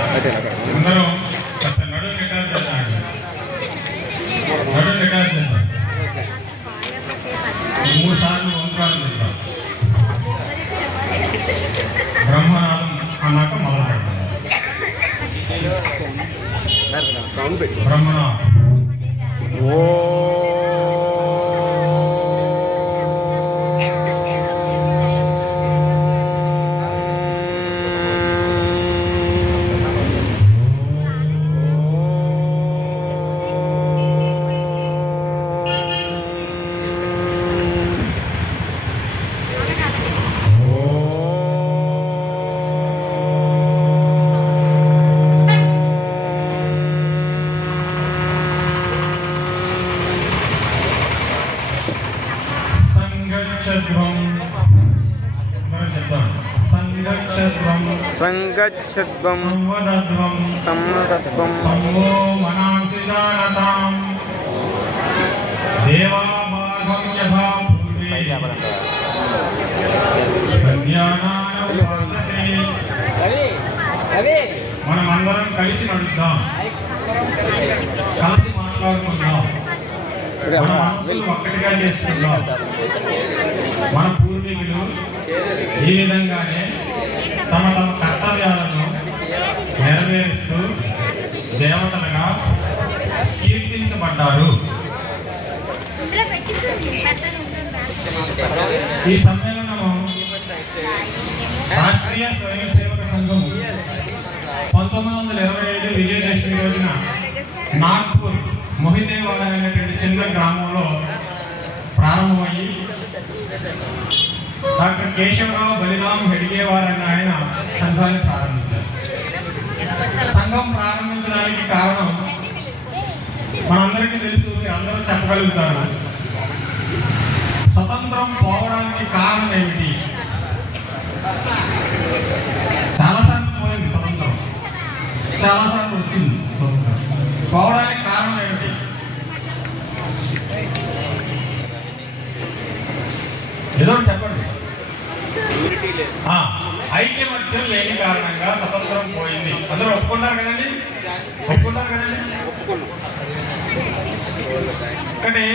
అందరం కాస్త నడుము రికార్డ్ చేద్దాం. నడుము రికార్డ్ చేద్దాం. 3 సార్లు ఓంకారం చేద్దాం. బ్రహ్మనాదం అన్నాక మొదలు పెడతాం. బ్రహ్మనాదం సంగచ్చద్వం సంవదద్వం సంవో మనాంసి జానతాం దేవాభాగం యథా పూర్వే సంధ్యానానుపాసతే. మనమందరం కలిసి నడుద్దాం, కలిసి మాట్లాడుకుందాం, మన మనసులు ఒక్కటిగా చేసుకుందాం. మన పూర్వీకులు ఈ విధంగానే తమ తమ కర్తవ్యాలను నెరవేరుస్తూ దేవతలుగా కీర్తించబడ్డారు. ఈ సమ్మేళనము రాష్ట్రీయ స్వయం సేవక సంఘం 1925 విజయదశమి రోజున నాగ్పూర్ మొహిదేవాడ అనేటువంటి చిన్న గ్రామంలో ప్రారంభమయ్యి డాక్టర్ కేశవరావు బలిరామ్ హెడ్గేవార్ అనే ఆయన సంఘాన్ని ప్రారంభించారు. సంఘం ప్రారంభించడానికి కారణం మనందరికీ తెలుసు, అందరూ చెప్పగలుగుతారు. స్వతంత్రం పోవడానికి కారణం ఏమిటి? చాలాసార్లు పోయింది స్వతంత్రం, చాలాసార్లు వచ్చింది స్వతంత్రం. పోవడానికి కారణం ఏమిటి? ఏదో చెప్పండి. ఐక్యమత్యం లేని కారణంగా స్వతంత్రం పోయింది. అందరూ ఒప్పుకుంటారు కదండి? ఒప్పుకుంటారు కదండి? కానీ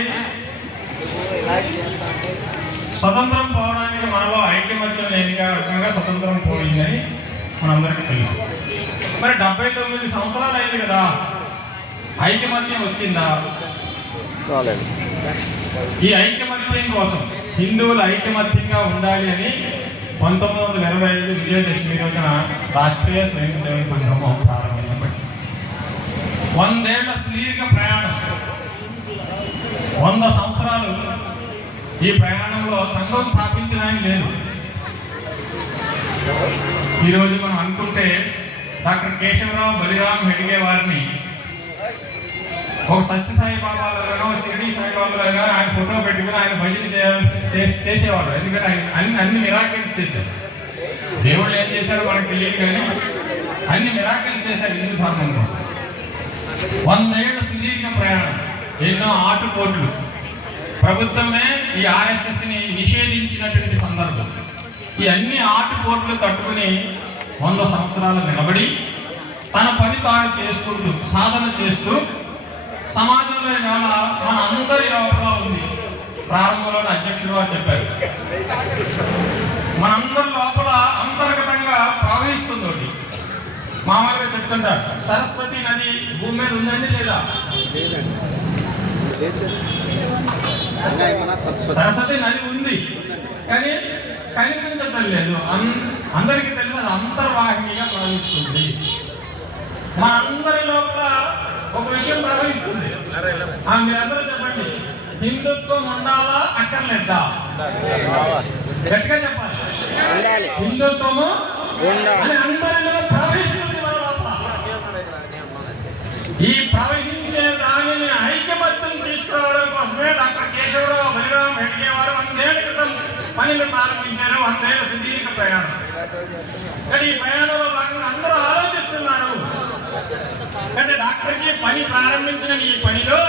స్వతంత్రం పోవడానికి మనలో ఐక్యమత్యం లేని కారణంగా స్వతంత్రం పోయిందని మనందరికీ తెలుసు. మరి 79 సంవత్సరాలు అయింది కదా, ఐక్యమత్యం వచ్చిందా? ఈ ఐక్యమత్యం కోసం హిందువులు ఐక్యమత్యంగా ఉండాలి అని 1925 విజయదశమి రోజున రాష్ట్రీయ స్వయం సేవక సంఘము ప్రారంభించబడింది. 100 ఏళ్ల సుదీర్ఘ ప్రయాణం, 100 సంవత్సరాలు. ఈ ప్రయాణంలో సంఘం స్థాపించడానికి లేదు. ఈరోజు మనం అనుకుంటే డాక్టర్ కేశవరావు బలిరామ్ హెడ్గేవార్ని ఒక సత్యసాయి బాబాలోనో షిరిడి సాయిబాబాలోనో ఆయన ఫోటో పెట్టుకుని ఆయన భజన చేసేవాడు. ఎందుకంటే ఆయన అన్ని మిరాకిల్స్ చేశారు. దేవుళ్ళు ఏం చేశారో మనకు తెలియదు, కానీ అన్ని మిరాకిల్స్ చేశారు హిందూ ధర్మం కోసం. 100 ఏళ్ల సుదీర్ఘ ప్రయాణం, ఎన్నో ఆటుపోట్లు. ప్రభుత్వమే ఈ ఆర్ఎస్ఎస్ని నిషేధించినటువంటి సందర్భం. ఈ అన్ని ఆటుపోట్లు తట్టుకుని 100 సంవత్సరాలు నిలబడి తన పని తాను చేసుకుంటూ సాధన చేస్తూ సమాజంలో ఇవాళ మన అందరి లోపల ఉంది. ప్రారంభంలోని అధ్యక్షుడు వారు చెప్పారు, మనందరి లోపల అంతర్గతంగా ప్రవహిస్తుంది ఒకటి. మామూలుగా చెప్తుంటారు, సరస్వతి నది భూమి మీద ఉందండి లేదా? సరస్వతి నది ఉంది, కానీ కనిపించటం లేదు. అందరికీ తెలుసు, అది అంతర్వాహినిగా ప్రవహిస్తుంది. మన అందరి లోపల ఒక విషయం ప్రవహిస్తుంది. మీరందరూ చెప్పండి, హిందుత్వం ఉండాలా అక్కర్లేదా? గట్టిగా చెప్పాలి. హిందుత్వము అని అందరిలో ప్రవహిస్తుంది మన లోపల. ఈ ప్రవహించే దానిని ఐక్యమత్యం తీసుకురావడం కోసమే డాక్టర్ కేశవరావు బలిరామ్ హెడ్గేవారు 100 ఏళ్ల క్రితం పనిని ప్రారంభించారు. 100 ఏళ్ల సుదీర్ఘ ప్రయాణం. కానీ ఈ ప్రయాణంలో భాగంగా అందరూ ఆలోచిస్తున్నారు. అంటే డాక్టర్కి పని ప్రారంభించిన ఈ పనిలో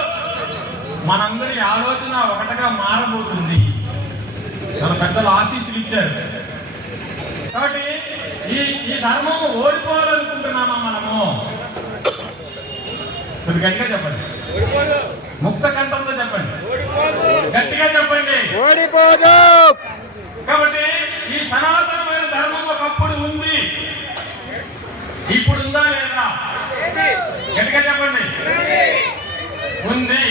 మనందరి ఆలోచన ఒకటిగా మారబోతుంది. మన పెద్దలు ఆశీస్సులు ఇచ్చారు. కాబట్టి ఈ ధర్మం ఓడిపోవాలనుకుంటున్నామా మనము? కొద్ది గట్టిగా చెప్పండి, ముక్త కంఠంతో చెప్పండి, గట్టిగా చెప్పండి, ఓడిపోదు. కాబట్టి ఈ సనాతనమైన ధర్మం ఒకప్పుడు ఉంది, ఇప్పుడు ఉందా లేదా? గట్టిగా చెప్పండి, ఉంది.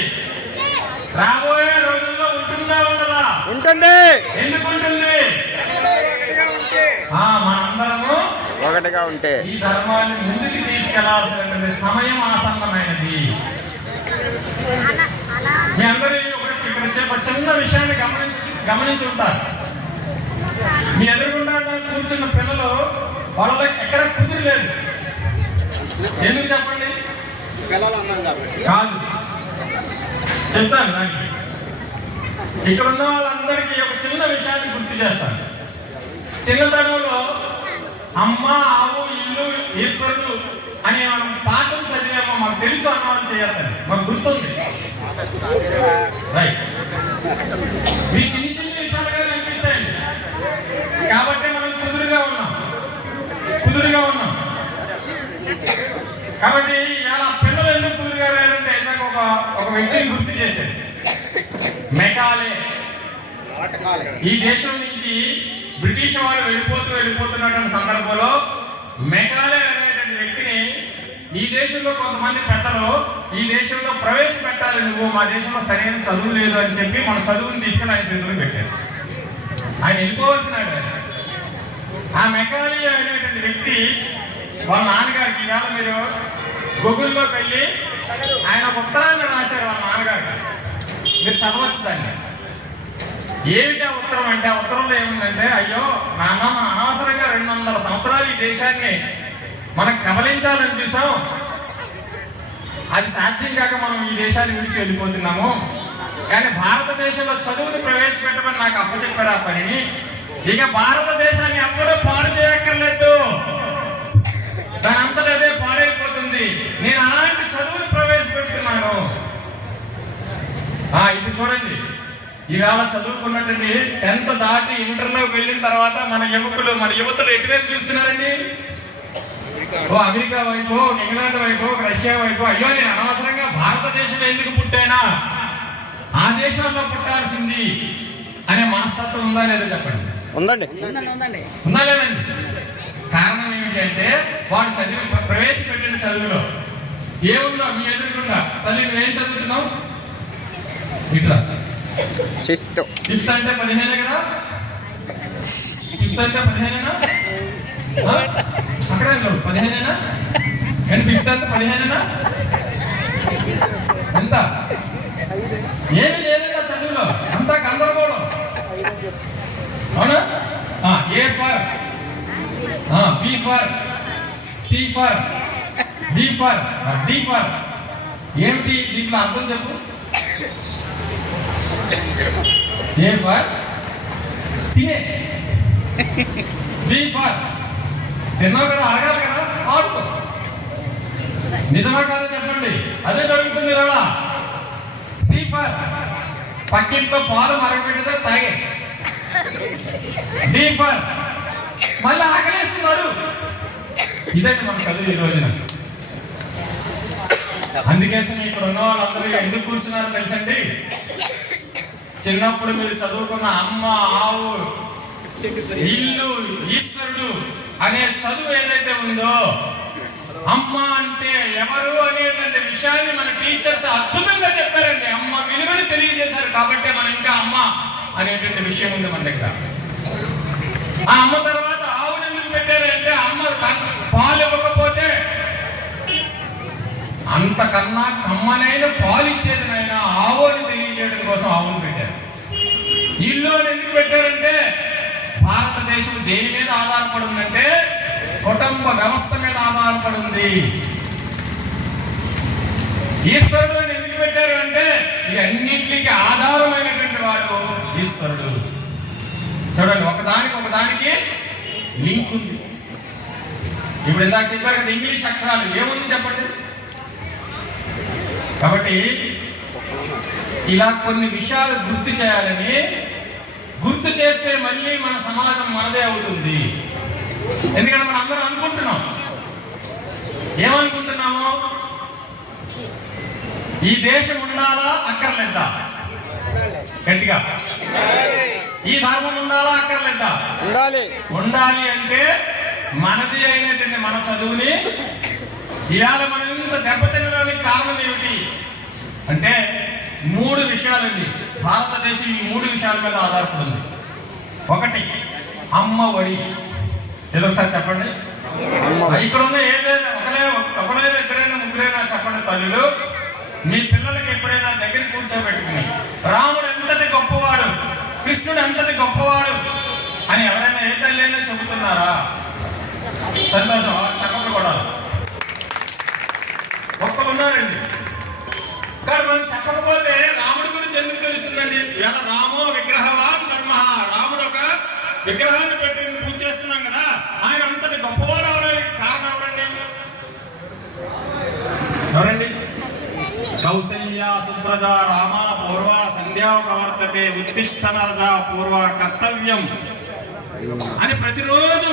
రాబోయే రోజుల్లో ఉంటుందా ఉండదా? ఉంటుంది. ఎందుకు ఉంటుంది? మనందరము ఒకటిగా ఉంటే ఈ ధర్మాన్ని ముందుకు తీసుకెళ్లాల్సినటువంటి సమయం ఆసన్నమైనది. మీ అందరూ ఇక్కడ ఒక చిన్న విషయాన్ని గమనించి ఉంటారు. మీ ఎదురుగుండా కూర్చున్న పిల్లలు వాళ్ళ ఎక్కడ కుదిరలేదు. ఎందుకు చెప్పండి? కాదు, చెప్తాను. దానికి ఇక్కడ ఉన్న వాళ్ళందరికీ ఒక చిన్న విషయాన్ని గుర్తు చేస్తాను. చిన్నతనంలో అమ్మ, ఆవు, ఇల్లు, ఈశ్వరుడు అని మనం పాఠం చదివేమో మాకు తెలుసు అన్నవాళ్ళు చేయాలి, మాకు గుర్తుంది. రైట్, మీ చిన్న చిన్న విషయాలుగా అనిపిస్తాయండి. కాబట్టి మనం కుదురుగా ఉన్నాం. కాబట్టి ఇలా పిల్లలు ఎందుకు కుదురుగా లేరంటే ఇందాక ఒక వ్యక్తిని గుర్తు చేశారు, మెకాలే. ఈ దేశం నుంచి బ్రిటిష్ వాళ్ళు వెళ్ళిపోతున్నటువంటి సందర్భంలో మెకాలే అనేటువంటి వ్యక్తిని ఈ దేశంలో కొంతమంది పెద్దలు ఈ దేశంలో ప్రవేశపెట్టాలి, నువ్వు మా దేశంలో సరైన చదువు లేదు అని చెప్పి మన చదువుని తీసుకెళ్ళి ఆయన చేతులు పెట్టారు. ఆయన వెళ్ళిపోవలసిన ఆ మెకాలే అనేటువంటి వ్యక్తి వాళ్ళ నాన్నగారికి, ఇవాళ మీరు గూగుల్లోకి వెళ్ళి ఆయన ఒక ఉత్తరాన్ని రాశారు వాళ్ళ నాన్నగారికి, మీరు చదవచ్చు దాన్ని. ఏమిటి ఆ ఉత్తరం అంటే, ఆ ఉత్తరంలో ఏముందంటే, అయ్యో నాన్న, మనం అనవసరంగా 200 సంవత్సరాలు ఈ దేశాన్ని మనం కబలించాలని చూసాం, అది సాధ్యం కాక మనం ఈ దేశాన్ని విడిచి వెళ్ళిపోతున్నాము. కానీ భారతదేశంలో చదువుని ప్రవేశపెట్టమని నాకు అప్పచెప్పారు ఆ పనిని. ఇక భారతదేశాన్ని ఎప్పుడూ పాడు చేయక్కర్లేదు, దాని అంతటా అదే పాడైపోతుంది. నేను అలాంటి చదువుని ప్రవేశపెడుతున్నాను. ఇప్పుడు చూడండి, ఈవేళ చదువుకున్నటువంటి 10th దాటి ఇంటర్లోకి వెళ్ళిన తర్వాత మన యువతులు ఎటువైపు చూస్తున్నారండి? అమెరికా వైపు, ఇంగ్లాండ్ వైపు, రష్యా వైపు. అయ్యో, నేను అనవసరంగా భారతదేశంలో ఎందుకు పుట్టానా, ఆ దేశంలో పుట్టాల్సింది అనే మనస్తత్వం ఉందా లేదా చెప్పండి? ఉందండి. ఉందా లేదండి? కారణం ఏమిటంటే వాడు ప్రవేశపెట్టిన చదువులో ఏముందో మీ ఎదురుకుండా, తల్లి నువ్వేం చదువుతున్నావు? ఇట్లా ఫిఫ్త్ అంటే 15 కదా? ఫిఫ్త్ అంటే 15 అక్కడ 15 కానీ ఫిఫ్త్ అంటే 15 ఎంత? ఏమి లేదండి ఆ చదువులో, అంతా గందరగోళం. అవునా? A for, B for, C for, D for, D for. ఏమిటి దీంట్లో అర్థం చెప్పు? ఏ ఫర్ తినే, బి ఫర్ తిన్నావు కదా, అడగాలి కదా, ఆడుకో. నిజమా కాదా చెప్పండి? అదే జరుగుతుంది కదా. సి ఫర్ పక్కింట్లో పాలు మరగబెట్టితే తాగే. డి ఫర్ మళ్ళీ ఆకలేస్తున్నారు. ఇదండి మన చదువు ఈ రోజున. అందుకేసం ఇక్కడ ఉన్న వాళ్ళందరూ ఎందుకు కూర్చున్నారో తెలుసండి? చిన్నప్పుడు మీరు చదువుకున్న అమ్మ, ఆవు, ఇల్లు, ఈశ్వరుడు అనే చదువు ఏదైతే ఉందో, అమ్మ అంటే ఎవరు అనేటువంటి విషయాన్ని మన టీచర్స్ అద్భుతంగా చెప్పారండి. అమ్మ విలువని తెలియజేశారు. కాబట్టి మనం ఇంకా అమ్మ అనేటువంటి విషయం ఉంది మన దగ్గర. ఆ అమ్మ తర్వాత ఆవును ఎందుకు పెట్టారంటే, అమ్మ పాలు ఇవ్వకపోతే అంతకన్నా కమ్మనైన పాలు ఇచ్చేదినైనా ఆవు అని తెలియజేయడం కోసం ఆవును పెట్టారు. ఇల్లు అని ఎందుకు పెట్టారంటే, భారతదేశం దేని మీద ఆధారపడి ఉందంటే కుటుంబ వ్యవస్థ మీద ఆధారపడి ఉంది. ఈశ్వరుడు అని ఎందుకు పెట్టారు అంటే, ఈ అన్నింటికి ఆధారమైనటువంటి వాడు ఈశ్వరుడు. చూడండి, ఒకదానికి లింక్ ఉంది. ఇప్పుడు ఇందాక చెప్పారు కదా, ఇంగ్లీష్ అక్షరాలు ఏముంది చెప్పండి? కాబట్టి ఇలా కొన్ని విషయాలు గుర్తు చేయాలని, గుర్తు చేస్తే మళ్ళీ మన సమాజం మనదే అవుతుంది. ఎందుకంటే మనం అందరం అనుకుంటున్నాం, ఏమనుకుంటున్నాము? ఈ దేశం ఉండాలా అక్కర్లేదా? గట్టిగా. ఈ ధర్మం ఉండాలా అక్కర్లేదా? ఉండాలి. ఉండాలి అంటే మనది అయినటువంటి మన చదువుని ఇవాళ మనం ఇంత దెబ్బతినడానికి కారణం ఏమిటి అంటే 3 విషయాలండి. భారతదేశం ఈ 3 విషయాల మీద ఆధారపడింది. ఒకటి అమ్మ ఒడి. ఏదో ఒకసారి చెప్పండి. ఇక్కడ ఉన్న ఏదైనా ఒకడైనా ఇద్దరైనా ముగ్గురైనా చెప్పండి తల్లులు, మీ పిల్లలకి ఎప్పుడైనా దగ్గర కూర్చోబెట్టుకుని రాముడు ఎంతటి గొప్పవాడు, కృష్ణుడు ఎంతటి గొప్పవాడు అని ఎవరైనా ఏ తల్లి అయినా చెబుతున్నారా? సంతోషం. చక్కగా కూడా ఒక్కరు ఉన్నారండి. కానీ మనం చెప్పకపోతే రాముడి గురించి ఎందుకు తెలుస్తుందండి? ఇలా రామో విగ్రహవాన్ ధర్మ. రాముడు ఒక విగ్రహాన్ని పెట్టి పూజ చేస్తున్నాం కదా, ఆయన అంతటి గొప్పవాడు అవడానికి కారణం ఎవరండి? కౌసల్యా సుప్రజ రామ పూర్వ సంధ్యా ప్రవర్తతే ఉత్తిష్ట నరజ పూర్వ కర్తవ్యం అని ప్రతిరోజు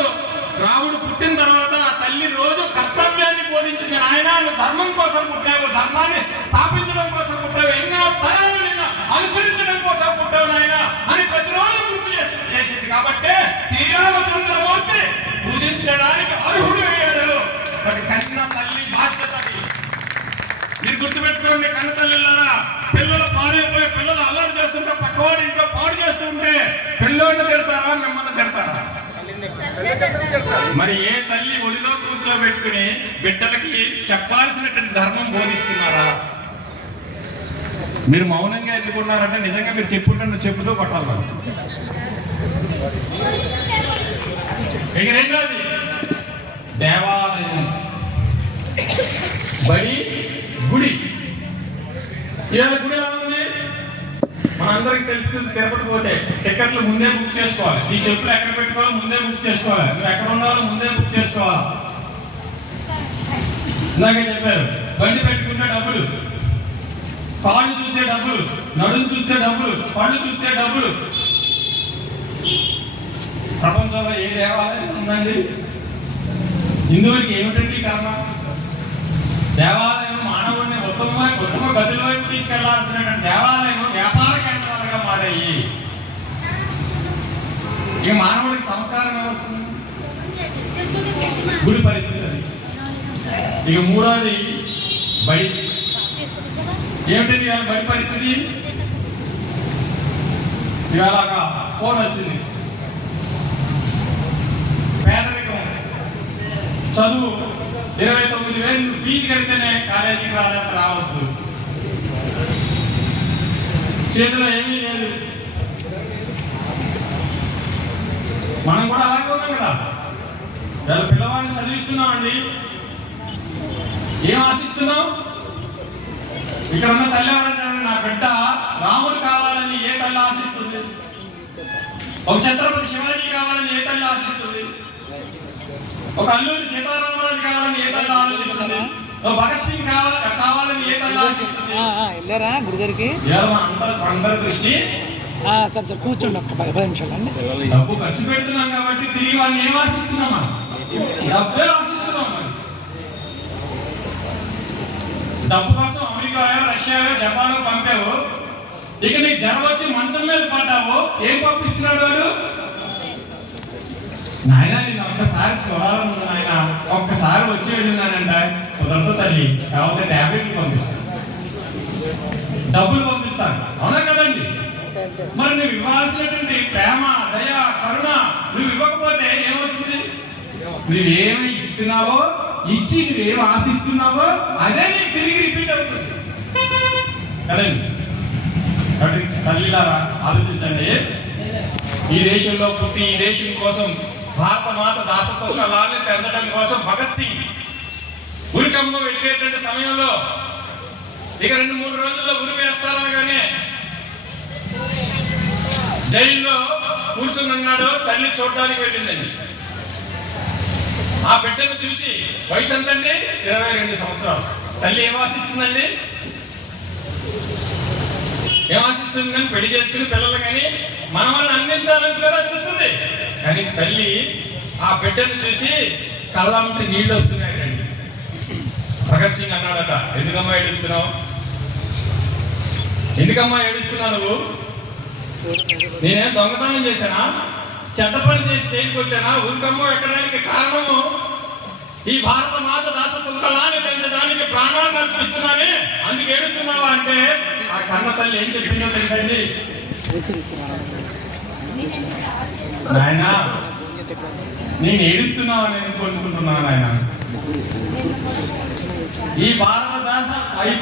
రాముడు పుట్టిన తర్వాత ఆ తల్లి రోజు కర్తవ్యాన్ని బోధించింది. ఆయన ధర్మం కోసం పుట్టావు, ధర్మాన్ని స్థాపించడం కోసం పుట్టావు, ఎన్నో తరాలు నిన్ను అనుసరించడం కోసం పుట్టావు నాయన అని ప్రతిరోజు గుర్తు చేసింది. కాబట్టి శ్రీరామచంద్రమూర్తి పూజించడానికి అర్హుడు అయ్యాడు. కన్న తల్లి బాధ్యత మీరు గుర్తుపెట్టుకోండి. కన్న తల్లిలారా, పిల్లలు పాడైపోయి పిల్లలు అల్లరి చేస్తుంటే పక్కవాడి ఇంట్లో పాడు చేస్తుంటే పిల్లోడిని తిడతారా మిమ్మల్ని తిడతారా? మరి ఏ తల్లి ఒడిలో కూర్చోబెట్టుకుని బిడ్డలకి చెప్పాల్సినటువంటి ధర్మం బోధిస్తున్నారా? మీరు మౌనంగా ఎందుకున్నారంటే నిజంగా మీరు చెప్పుతూ కొట్టాలి. మనం ఇక రెండోది దేవాలయం, బడి, గుడి. ఇవాళ గుడి ఎలా ఉంది మనందరికి తెలుస్తుంది. తిరుపతి పోతే టికెట్లు ముందే బుక్ చేసుకోవాలి. ఈ చెప్పులు ఎక్కడ పెట్టుకోవాలి ముందే బుక్ చేసుకోవాలి. మీరు ఎక్కడ ఉన్నారో ముందే బుక్ చేసుకోవాలి. ఇలాగే చెప్పారు, బండి పెట్టుకుంటే డబ్బులు, కాళ్ళు చూస్తే డబ్బులు, నడుము చూస్తే డబ్బులు, పళ్ళు చూస్తే డబ్బులు. ప్రపంచంలో ఏ దేవాలయం ఉందండి? హిందువులకి ఏమిటండి కారణం? దేవాలయం మానవుడిని ఉత్తమ గదిలోకి తీసుకెళ్లాల్సినటువంటి దేవాలయం వ్యాపార కేంద్రాలుగా మారాయి. ఇక మానవుడికి సంస్కారం వస్తుంది, గురి పరిస్థితి అది. ఇక మూడోది బడి. ఏమిటండి ఇవాళ బడి పరిస్థితి? ఇవాళ ఫోన్ వచ్చింది, పేదరికం, చదువు 29,000 ఫీజు కడితేనే కాలేజీకి రావద్దు, చేతిలో ఏమీ లేదు. మనం కూడా అలాగే ఉన్నాం కదా. వీళ్ళ పిల్లవాడిని చదివిస్తున్నాం అండి, ఏం ఆశిస్తున్నాం? ఇక్కడ ఉన్న తల్లి ఎవరంటే నా బిడ్డ రాముడు కావాలని ఏ తల్లి ఆశిస్తుంది? ఒక ఛత్రపతి శివాజీ కావాలని ఏ తల్లి ఆశిస్తుంది? ఒక అల్లూరి సీతారామరాజు కావాలని ఏ తల్లి ఆలోచిస్తుంది? ఒక భగత్ సింగ్ కావాలని ఏ తల్లి ఆలోచిస్తుంది? గురుగారికి అందరి దృష్టి సార్ సార్ కూర్చోండి ఒక్క 10 నిమిషాలు అండి. డబ్బు ఖర్చు పెడుతున్నాం కాబట్టి తిరిగి వాళ్ళని ఏం ఆశిస్తున్నాం? మనం డబ్బే ఆశిస్తున్నాం. డబ్బు కోసం అమెరికా, రష్యా, జపాన్ పంపావు, ఇక నీకు జ్వరం వచ్చి మంచం మీద పడ్డావు, ఏం పంపిస్తున్నాడు వాడు? నాయన నేను ఒక్కసారి చూడాలని ఉంది నాయన, ఒక్కసారి వచ్చి వెళ్ళినానంట. కుదరదు తల్లి, కాకపోతే ట్యాబ్లెట్లు పంపిస్తాను, డబ్బులు పంపిస్తాను. అవునా కదండి? మరి నువ్వు ఇవ్వాల్సినటువంటి ప్రేమ, దయ, కరుణ నువ్వు ఇవ్వకపోతే ఏమవుతుంది? నువ్వేమి ఇస్తున్నావో, ఇచ్చి నువ్వేం ఆశిస్తున్నావో అదే నీకు తిరిగి రిపీట్ అవుతుంది కదండి. కాబట్టి తల్లిలారా ఆలోచించండి. ఈ దేశంలో పుట్టి ఈ దేశం కోసం భారత మాత దాసత్వాన్ని పెంచడం కోసం భగత్ సింగ్ ఉరికమ్మ వెళ్ళేటువంటి సమయంలో ఇక 2-3 రోజుల్లో ఉరి వేస్తారనగానే జైల్లో కూర్చున్నాడు. తల్లి చూడడానికి వెళ్ళిందండి. ఆ బిడ్డను చూసి వయసు ఎంతండి? 22 సంవత్సరాలు. తల్లి ఏం ఆశిస్తుందండి? ఏం ఆశిస్తుందని పెళ్లి చేసుకుని పిల్లలు కానీ మనల్ని అందించాలని కూడా చూస్తుంది. కానీ తల్లి ఆ బిడ్డను చూసి కళ్ళంటి నీళ్లు వస్తున్నాయండి. భగత్ సింగ్ అన్నాడట, ఎందుకమ్మా ఏడుస్తున్నావు? ఎందుకమ్మా ఏడుస్తున్నావు నువ్వు? నేనేం దొంగతనం చేశానా, చెడ్డ పని చేసి దేనికి వచ్చానా? ఊరికమ్మో ఎక్కడానికి కారణము ఈ భారత మాత దాస శృంఖలాన్ని పెంచడానికి ప్రాణాన్ని అర్పిస్తున్నానే, అందుకు ఏడుస్తున్నావా అంటే ఆ కన్న తల్లి ఏం చెప్పిందో తెలుసండి? నాయన నేను ఏడుస్తున్నావు అని కోరుకుంటున్నాను ఆయన. ఈ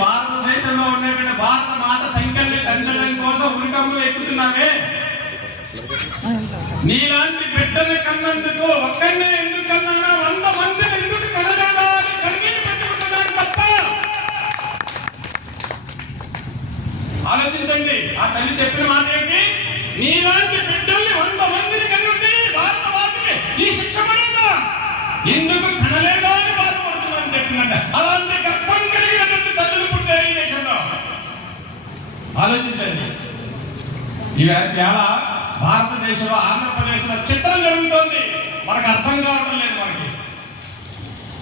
భారతదేశంలో ఉన్నటువంటి భారత మాత సంఖ్యల్ని పెంచడం కోసం ఉరికమ్ము ఎక్కుతున్నామే. నీలాంటి బిడ్డని కన్నందుకు ఒక్కడే ఎందుకు కన్నానా, 100 మందిని ఎందుకు కనలేదా అని కన్నీరు పెట్టుకుంటున్నాను తప్ప. ఆలోచించండి, ఆ తల్లి చెప్పిన మాట ఏంటి? నీలాంటి బిడ్డల్ని 100 మందిని కనుండి భారత మాతకి ఈ శిక్ష పడేదా, ఎందుకు కనలేదా అని బాధపడుతున్నాను చెప్పిందంట. అలాంటి గర్భం కలిగినటువంటి తల్లులు పుట్టారు ఈ దేశంలో. ఆలోచించండి, ఈవేళ భారతదేశంలో ఆంధ్రప్రదేశ్లో చిత్రం జరుగుతోంది. మనకు అర్థం కావటం లేదు,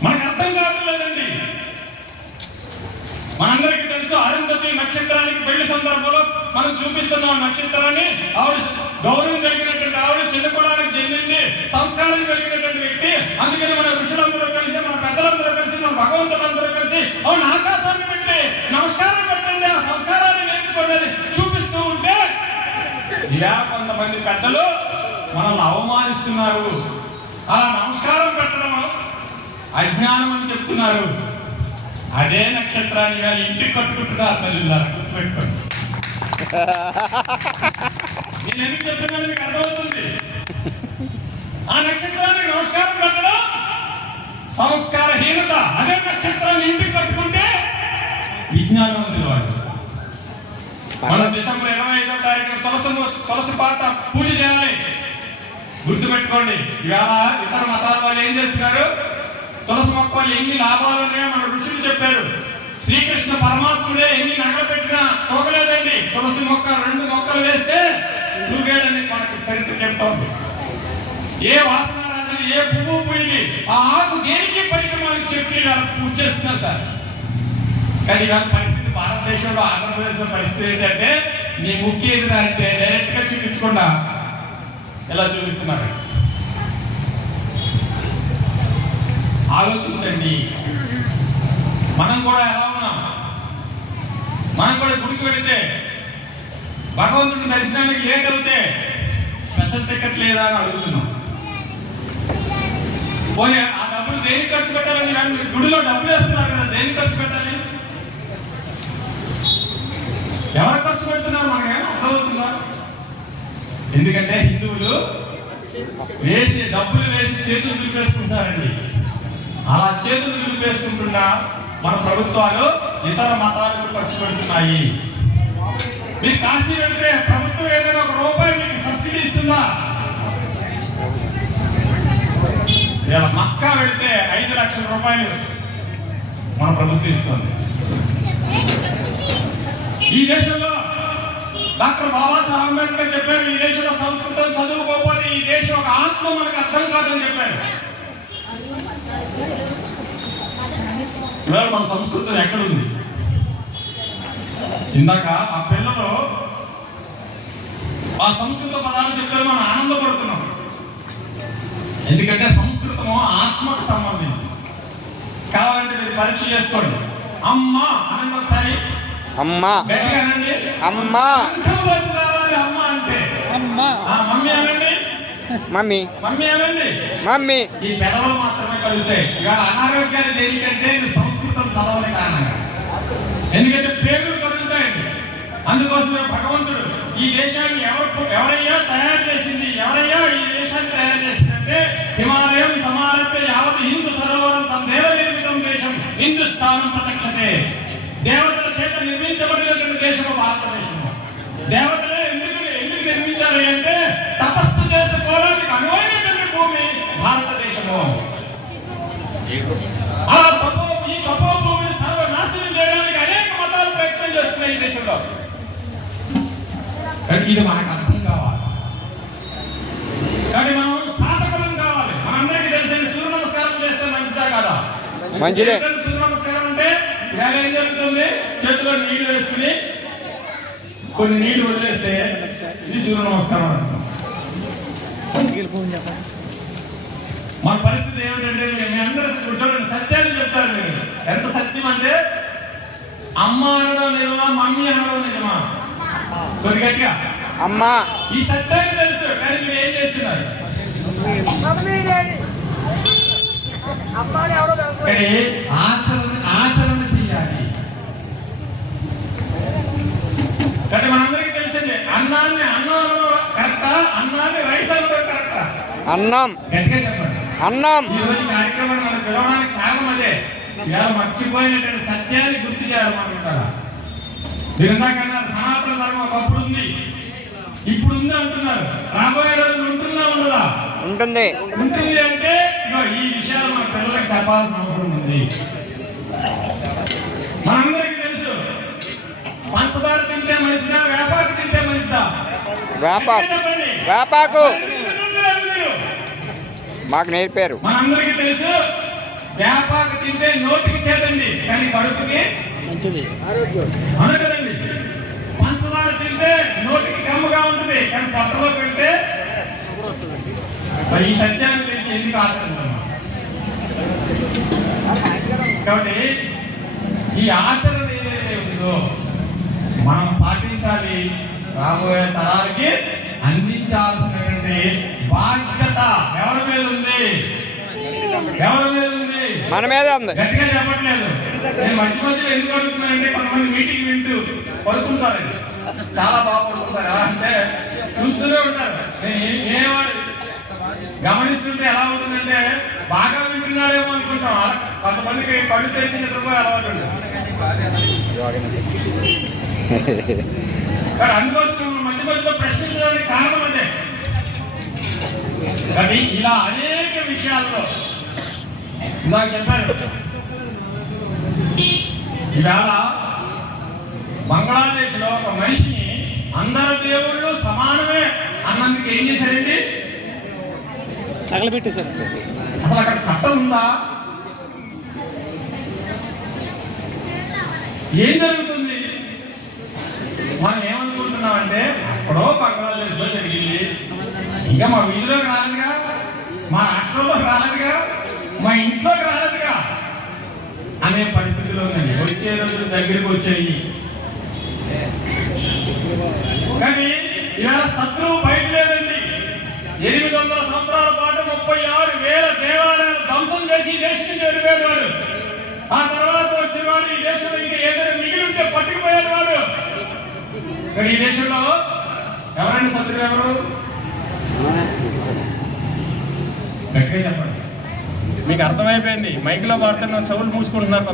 మనకు అర్థం కావటం లేదండి. మనందరికీ తెలుసు, అరుంధతి నక్షత్రానికి పెళ్లి సందర్భంలో మనం చూపిస్తున్నాం నక్షత్రాన్ని. ఆవిడ గౌరవం కలిగినటువంటి ఆవిడ, చిన్నకులానికి చెందింది, సంస్కారం కలిగినటువంటి వ్యక్తి. అందుకని మన ఋషులందరూ కలిసి, మన పెద్దలందరూ కలిసి, మన భగవంతులందరూ కలిసి అవును ఆకాశాన్ని పెట్టి నమస్కారం పెట్టండి, ఆ సంస్కారాన్ని నేర్చుకోండి చూపిస్తూ ఉంటే ఇలా కొంతమంది పెద్దలు మనల్ని అవమానిస్తున్నారు. అలా నమస్కారం పెట్టడం అజ్ఞానం అని చెప్తున్నారు. అదే నక్షత్రాన్ని ఇంటికి కట్టుకుంటున్నారు తల్లిలారా, గుర్తుపెట్టుకోండి. నేను ఎందుకు చెప్తున్నాను మీకు అర్థమవుతుంది. ఆ నక్షత్రానికి నమస్కారం పెట్టడం సంస్కారహీనత. అదే నక్షత్రాన్ని ఇంటికి కట్టుకుంటే విజ్ఞానవంతులు వాళ్ళు. మనం డిసెంబర్ 25వ తారీఖున తులసి పాత పూజ చేయాలి, గుర్తుపెట్టుకోండి. ఇవాళ ఇతర మతాల వాళ్ళు ఏం చేస్తున్నారు? తులసి మొక్క వల్ల ఎన్ని లాభాలు ఉన్నాయో మన ఋషులు చెప్పారు. శ్రీకృష్ణ పరమాత్ముడే ఎన్ని నగలు పెట్టినా తోగలేదండి. తులసి మొక్క 2 మొక్కలు వేస్తే తూగాడని మనకు చరిత్ర చెప్తోంది. ఏ వాసన రాజని, ఏ పువ్వు పోయింది, ఆ ఆకు దేనికి పరికమాలు చెప్పి పూజ చేస్తున్నారు సార్. కానీ ఇవాళ పరిస్థితి భారతదేశంలో, ఆంధ్రప్రదేశ్లో పరిస్థితి ఏంటంటే, నీ ముఖ్య ఎదురా అంటే డైరెక్ట్ గా చూపించకుండా ఎలా చూపిస్తున్నారు? ఆలోచించండి. మనం కూడా ఎలా ఉన్నాం? మనం కూడా గుడికి వెళితే, భగవంతుడి దర్శనానికి లేట్ అవుతే స్పెషల్ టికెట్ లేదా అని అడుగుతున్నాం. పోనీ ఆ డబ్బులు దేనికి ఖర్చు పెట్టాలని, గుడిలో డబ్బులు వేస్తున్నారు కదా, దేనికి ఖర్చు పెట్టాలి? ఎవరు ఖర్చు పెడుతున్నారు మనకేమో అర్థమవుతుందా? ఎందుకంటే హిందువులు వేసి డబ్బులు వేసి చేతులు దులిపేసుకుంటున్నారండి. అలా చేతులు దులిపేసుకుంటున్నా మన ప్రభుత్వాలు ఇతర మతాలకు ఖర్చు పెడుతున్నాయి. మీరు కాశీ వెళ్తే ప్రభుత్వం ఏదైనా ₹1 మీకు సబ్సిడీ ఇస్తుందా? ఇలా మక్కా వెళితే 5 లక్షల రూపాయలు మన ప్రభుత్వం ఇస్తుంది. ఈ దేశంలో డాక్టర్ బాబాసాహెబ్ అంబేద్కర్ చెప్పారు, ఈ దేశంలో సంస్కృతం చదువుకోకపోతే ఈ దేశం ఒక ఆత్మ మనకు అర్థం కాదని చెప్పారు. ఇవాళ మన సంస్కృతం ఎక్కడుంది? ఇందాక ఆ పిల్లలు ఆ సంస్కృత పదాలు చెప్పారు, మనం ఆనందపడుతున్నాం. ఎందుకంటే సంస్కృతము ఆత్మకు సంబంధించి. కావాలంటే మీరు పరీక్ష చేసుకోండి. అమ్మ అనండి ఒకసారి. అమ్మా గట్టిగానండి. అమ్మా రావాలి అమ్మ అంటే. మమ్మీ అనండి. మమ్మీ మమ్మీ అనండి. మమ్మీ. ఈ పెదవులు మాత్రమే కలుగుతాయి. ఇవాళ అనారోగ్యాలు దేనికంటే సంస్కృతం చదవని కారణంగా. ఎందుకంటే పేర్లు కలుగుతాయండి. అందుకోసమే భగవంతుడు ఈ దేశాన్ని ఎవరయ్యా తయారు చేసింది, ఎవరయ్యా ఈ దేశాన్ని తయారు చేసిందంటే, హిమాలయం సమారభ్య యావత్ హిందూ సరోవరం తమ దేవ నిర్మితం దేశం హిందుస్థానం ప్రత్యక్షతే. దేవతల చేత నిర్మించబడినటువంటి దేశము భారతదేశము. దేవతలే ఎందుకు నిర్మించాలి అంటే, తపస్సు చేసుకోవడానికి అనువైనటువంటి భూమి భారతదేశము. ఆ ఈ తపోభూమిని సర్వనాశనం చేయడానికి అనేక మతాలు ప్రయత్నం చేస్తున్నాయి ఈ దేశంలో. కానీ ఇది మనకు అర్థం కావాలి. కానీ మనం సాధకులం కావాలి. మనందరికీ తెలిసిన సూర్య నమస్కారం చేస్తే మంచిదా కాదా? మంచిదే. సూర్య నమస్కారం అంటే ఏం జరుగుతుంది? చేతిలో నీళ్లు వేసుకుని కొన్ని నీళ్లు వదిలేస్తే ఇది సూర్య నమస్కారం అంటాం. మన పరిస్థితి ఏమిటంటే మీ అందరూ చూడండి, సత్యాన్ని చెప్తారు మీరు. ఎంత సత్యం అంటే అమ్మ అనడం నిజమా, మమ్మీ అనడం నిజమా? కొద్ది గట్టిగా అమ్మా. ఈ సత్యాన్ని తెలుసు, కానీ మీరు ఏం చేస్తున్నారు? కానీ ఆచరణ చేయాలి. కానీ మనందరికీ తెలిసిందే, అన్నాన్ని అన్నం కరెక్టా, అన్నాన్ని రైస్ అనడం కరెక్టా? అన్నం. గట్టిగా చెప్పండి. అన్నం. ఈ రోజు కార్యక్రమాన్ని మనం పిలవడానికి కారణం అదే. ఇలా మర్చిపోయినటువంటి సత్యాన్ని గుర్తు చేయాలి మనం ఇక్కడ. మీరు ఇందాకన్నా సనాతన ధర్మం ఒకప్పుడు ఉంది, ఇప్పుడు ఉంది అంటున్నారు. రాబోయే రోజులు ఉంటుందా ఉండదా? ఉంటుంది. ఉంటుంది అంటే ఈ విషయాలు మన పిల్లలకు చెప్పాల్సిన అవసరం ఉంది. మనందరికీ తెలుసు, పంచదార తింటే మంచిదా, వేపాకు తింటే మంచిదా? వేపాకు మాకు నేర్పారు. మనందరికీ తెలుసు, వేపాకు తింటే నోటికి చేదండి, కానీ కడుపుకి మంచిది, అవును కదండి. పంచదార తింటే నోటికి కమ్మగా ఉంటుంది, కానీ పొట్టలో పెడితే. ఈ సత్యాన్ని తెలిసి ఎందుకు ఆచరిద్దాం? కాబట్టి ఈ ఆచరణ ఏదైతే ఉందో మనం పాటించాలి. రాబోయే తరాలకి అందించాల్సినటువంటి బాధ్యత ఎవరి మీద ఉంది? ఎవరి మీద ఉంది? మన మీద ఉంది. గట్టిగా చెప్పట్లేదు. నేను మధ్య మధ్యలో ఎందుకు అడుగుతున్నానంటే, కొంతమంది మీటింగ్ వింటూ పడుకుంటారు, చాలా బాగా పడుకుంటారు. ఎలా అంటే చూస్తూనే ఉంటారు. నేను గమనిస్తుంటే ఎలా ఉంటుందంటే, బాగా వింటున్నాడేమో అనుకుంటాం. కొంతమందికి కళ్ళు తెరిచి నిద్రపోయి అలవాటు ఉంటుంది. కానీ అందుకోసం మధ్య మధ్యలో ప్రశ్నించడానికి కారణం అదే. కానీ ఇలా అనేక విషయాల్లో ఇందాక చెప్పారు, ఈవేళ బంగ్లాదేశ్లో ఒక మనిషిని అందరు దేవుళ్ళు సమానమే అన్నందుకు ఏం చేశారండి? తగలబెట్టేశారు. అసలు అక్కడ చట్టం ఉందా? ఏం జరుగుతుంది? మనం ఏమనుకుంటున్నామంటే, అక్కడో బంగ్లాదేశ్లో జరిగింది, ఇంకా మా వీధిలోకి రాలేదుగా, మా రాష్ట్రంలోకి రాలేదుగా, మా ఇంట్లోకి రాలేదుగా అనే పరిస్థితిలో ఉందండి. వచ్చే రోజులు దగ్గరికి వచ్చాయి. కానీ ఇవాళ శత్రువు బయట లేదండి. 800 సంవత్సరాల పాటు 36,000 దేవాలయాలు ధ్వంసం చేసి ఈ దేశం నుంచి వెళ్ళిపోయాడు వాడు. ఆ తర్వాత వచ్చిన వాడు ఈ దేశంలో ఇంకా ఏదైనా మిగిలి ఉంటే పట్టుకుపోయాడు వాడు. కానీ ఈ దేశంలో ఎవరైనా శత్రువు ఎవరు? గట్టిగా చెప్పండి. మీకు అర్థమైపోయింది. మైక్లో పాడుతున్న చెవులు మూసుకుంటున్నారు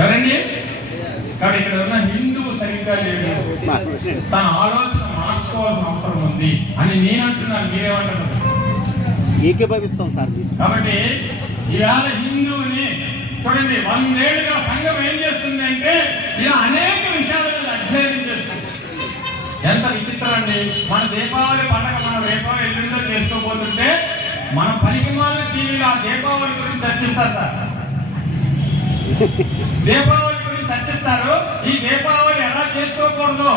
ఎవరండి? కాబట్టి ఇక్కడ ఉన్న హిందూ సరిగ్గా లేదు, తన ఆలోచన మార్చుకోవాల్సిన అవసరం ఉంది అని నేను అంటున్నాను. మీరేమంటారు? ఏకీభవిస్తాం సార్. కాబట్టి ఇవాళ హిందువుని చూడండి, 100 ఏళ్ళుగా సంఘం ఏం చేస్తుంది అంటే ఇలా అనేక విషయాల మీద అధ్యయనం చేస్తుంది. ఎంత విచిత్రం అండి. మన దీపావళి పండగ మనం రేపో ఎల్లుండో చేసుకోబోతుంటే మన పరిమాణ టీవీలో ఆ దీపావళి గురించి చర్చిస్తారు సార్. దీపావళి గురించి చర్చిస్తారు. ఈ దీపావళి ఎలా చేసుకోకూడదు,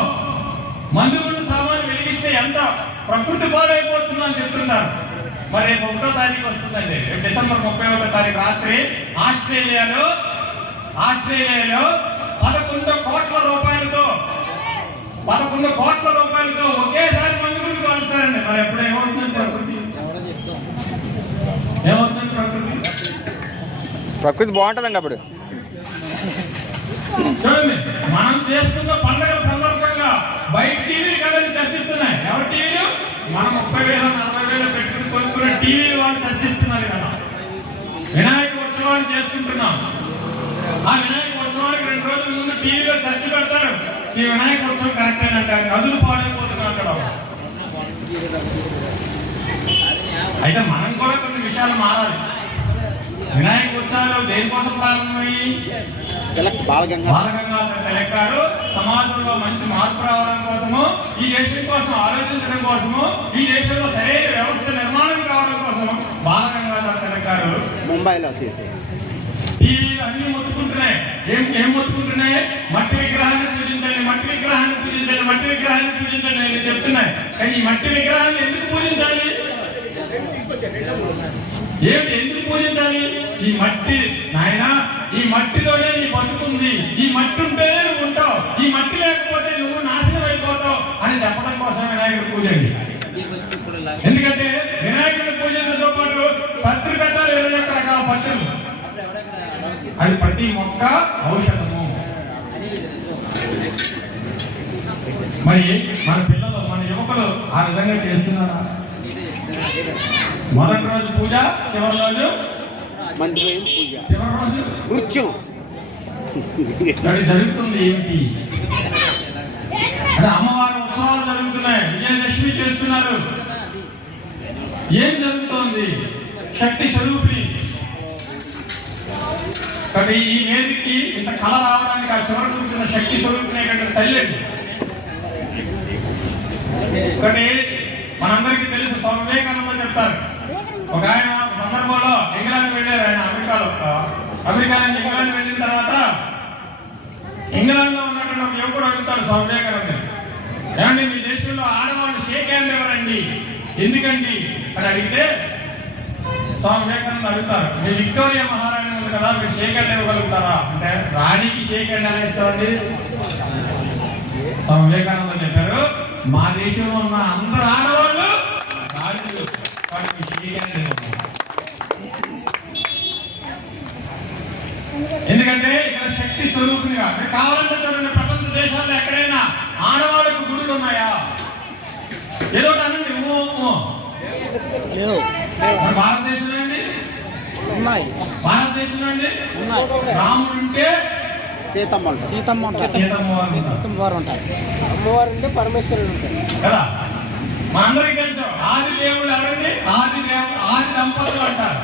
మందుగుండు సామాను వెలిగిస్తే ఎంత ప్రకృతి పాడైపోతుందో అని చెప్తున్నారు. మరి 1వ తారీఖు వస్తుందండి, డిసెంబర్ 31వ తారీఖు రాత్రి ఆస్ట్రేలియాలో 11 కోట్ల రూపాయలతో ఒకేసారి మందుగుండు కాలుస్తారండి. మరి ఎప్పుడు ఏమవుతుంది ప్రకృతి? ఏమవుతుంది ప్రకృతి బాగుంటుందండి అప్పుడు. చూడండి, మనం చేసుకున్న పండుగల సందర్భంగా బయట టీవీలు కదండి చర్చిస్తున్నాయి. ఎవరి టీవీలు? మనం 30,000 40,000 పెట్టుకుని కొనుక్కున్న టీవీలు వాళ్ళు చర్చిస్తున్నారు కదా. వినాయక ఉత్సవాన్ని చేసుకుంటున్నాం. ఆ వినాయక ఉత్సవానికి 2 రోజుల ముందు టీవీలో చర్చ పెడతారు. ఈ వినాయక ఉత్సవం కరెక్ట్ అంటారు, నదులు పాడైపోతున్నారు అక్కడ. అయితే మనం కూడా కొన్ని విషయాలు మారాలి. వినాయక ఉత్సవాలు దేనికోసం ప్రారంభమయ్యి? బాలగంగాధర తిలక్ గారు సమాజంలో మంచి మార్పు రావడం కోసము, ఈ దేశం కోసం ఆలోచించడం కోసము, ఈ దేశంలో సరైన వ్యవస్థ నిర్మాణం కావడం కోసము బాలగంగాధర తిలక్ గారు ముంబైలో చేశారు. టీవీలు అన్ని మొత్తుకుంటున్నాయి. ఏం మొత్తుకుంటున్నాయి? మట్టి విగ్రహాన్ని పూజించండి, మట్టి విగ్రహాన్ని పూజించండి, మట్టి విగ్రహాన్ని పూజించండి అని చెప్తున్నాయి. కానీ ఈ మట్టి విగ్రహాన్ని ఎందుకు పూజించాలి? ఏమిటి, ఎందుకు పూజించాలి? ఈ మట్టి నాయన, ఈ మట్టిలోనే నీ బతుకుంది, ఈ మట్టి ఉంటేనే నువ్వు ఉంటావు, ఈ మట్టి లేకపోతే నువ్వు నాశనం అయిపోతావు అని చెప్పడం కోసం వినాయకుడి పూజ అండి. ఎందుకంటే వినాయకుడి పూజలతో పాటు పత్రి పెట్టాలి, 21 రకాల పత్రులు. అది ప్రతి మొక్క ఔషధము. మరి మన పిల్లలు, మన యువకులు ఆ విధంగా చేస్తున్నారా? మొదటి రోజు పూజ, చివరి రోజు మంత్రయం పూజ, చివరి రోజు నృత్యం. ఇక్కడ జరుగుతుంది ఏమిటి అంటే అమ్మవారి ఉత్సవాలు జరుగుతున్నాయి, విజయదశమి చేస్తున్నారు. ఏం జరుగుతోంది? శక్తి స్వరూపిణి. కాబట్టి ఈ వేదికకి ఇంత కళ రావడానికి ఆ చివరి కూర్చున్న శక్తి స్వరూపిణి తల్లి. కానీ మనందరికీ తెలుసు, స్వామి వివేకానంద చెప్తారు. ఒక ఆయన సందర్భంలో ఇంగ్లాండ్ వెళ్ళారు. ఆయన అమెరికా నుంచి ఇంగ్లాండ్ వెళ్ళిన తర్వాత ఇంగ్లాండ్ లో ఉన్నటువంటి ఒక యువకుడు అడుగుతాడు స్వామి వివేకానంద, ఏమండి మీ దేశంలో ఆడవాళ్ళు షేక్ హ్యాండ్ ఎవరండి, ఎందుకండి అని అడిగితే స్వామి వివేకానంద అడుగుతారు, మీ విక్టోరియా మహారాణి ఉంది కదా, మీరు షేక్ హ్యాండ్ ఇవ్వగలుగుతారా అంటే, రాణికి షేక్ హ్యాండ్ ఎలా ఇస్తామండి? స్వామి వివేకానంద చెప్పారు, మా దేశంలో ఉన్న అందరు ఆడవాళ్ళు రాణులు, వాటికి షేక్ హ్యాండ్ ఇవ్వము. ఎందుకంటే ఇక్కడ శక్తి స్వరూపినిగా కావాలంటే చూడండి, ప్రపంచ దేశాల్లో ఎక్కడైనా ఆడవాళ్ళకు గుడులు ఉన్నాయా? ఏదో అనండి, భారతదేశంలో అండి ఉన్నాయి, భారతదేశంలో అండి ఉన్నాయి. రాముడు ఉంటే సీతమ్మ వారు ఉంటారు, అమ్మవారు ఉంటే పరమేశ్వరుడు ఉంటారు కదా. మనందరికీ తెలుసు ఆది దేవుడు ఎవరండి? ఆది దంపతులు అంటారు,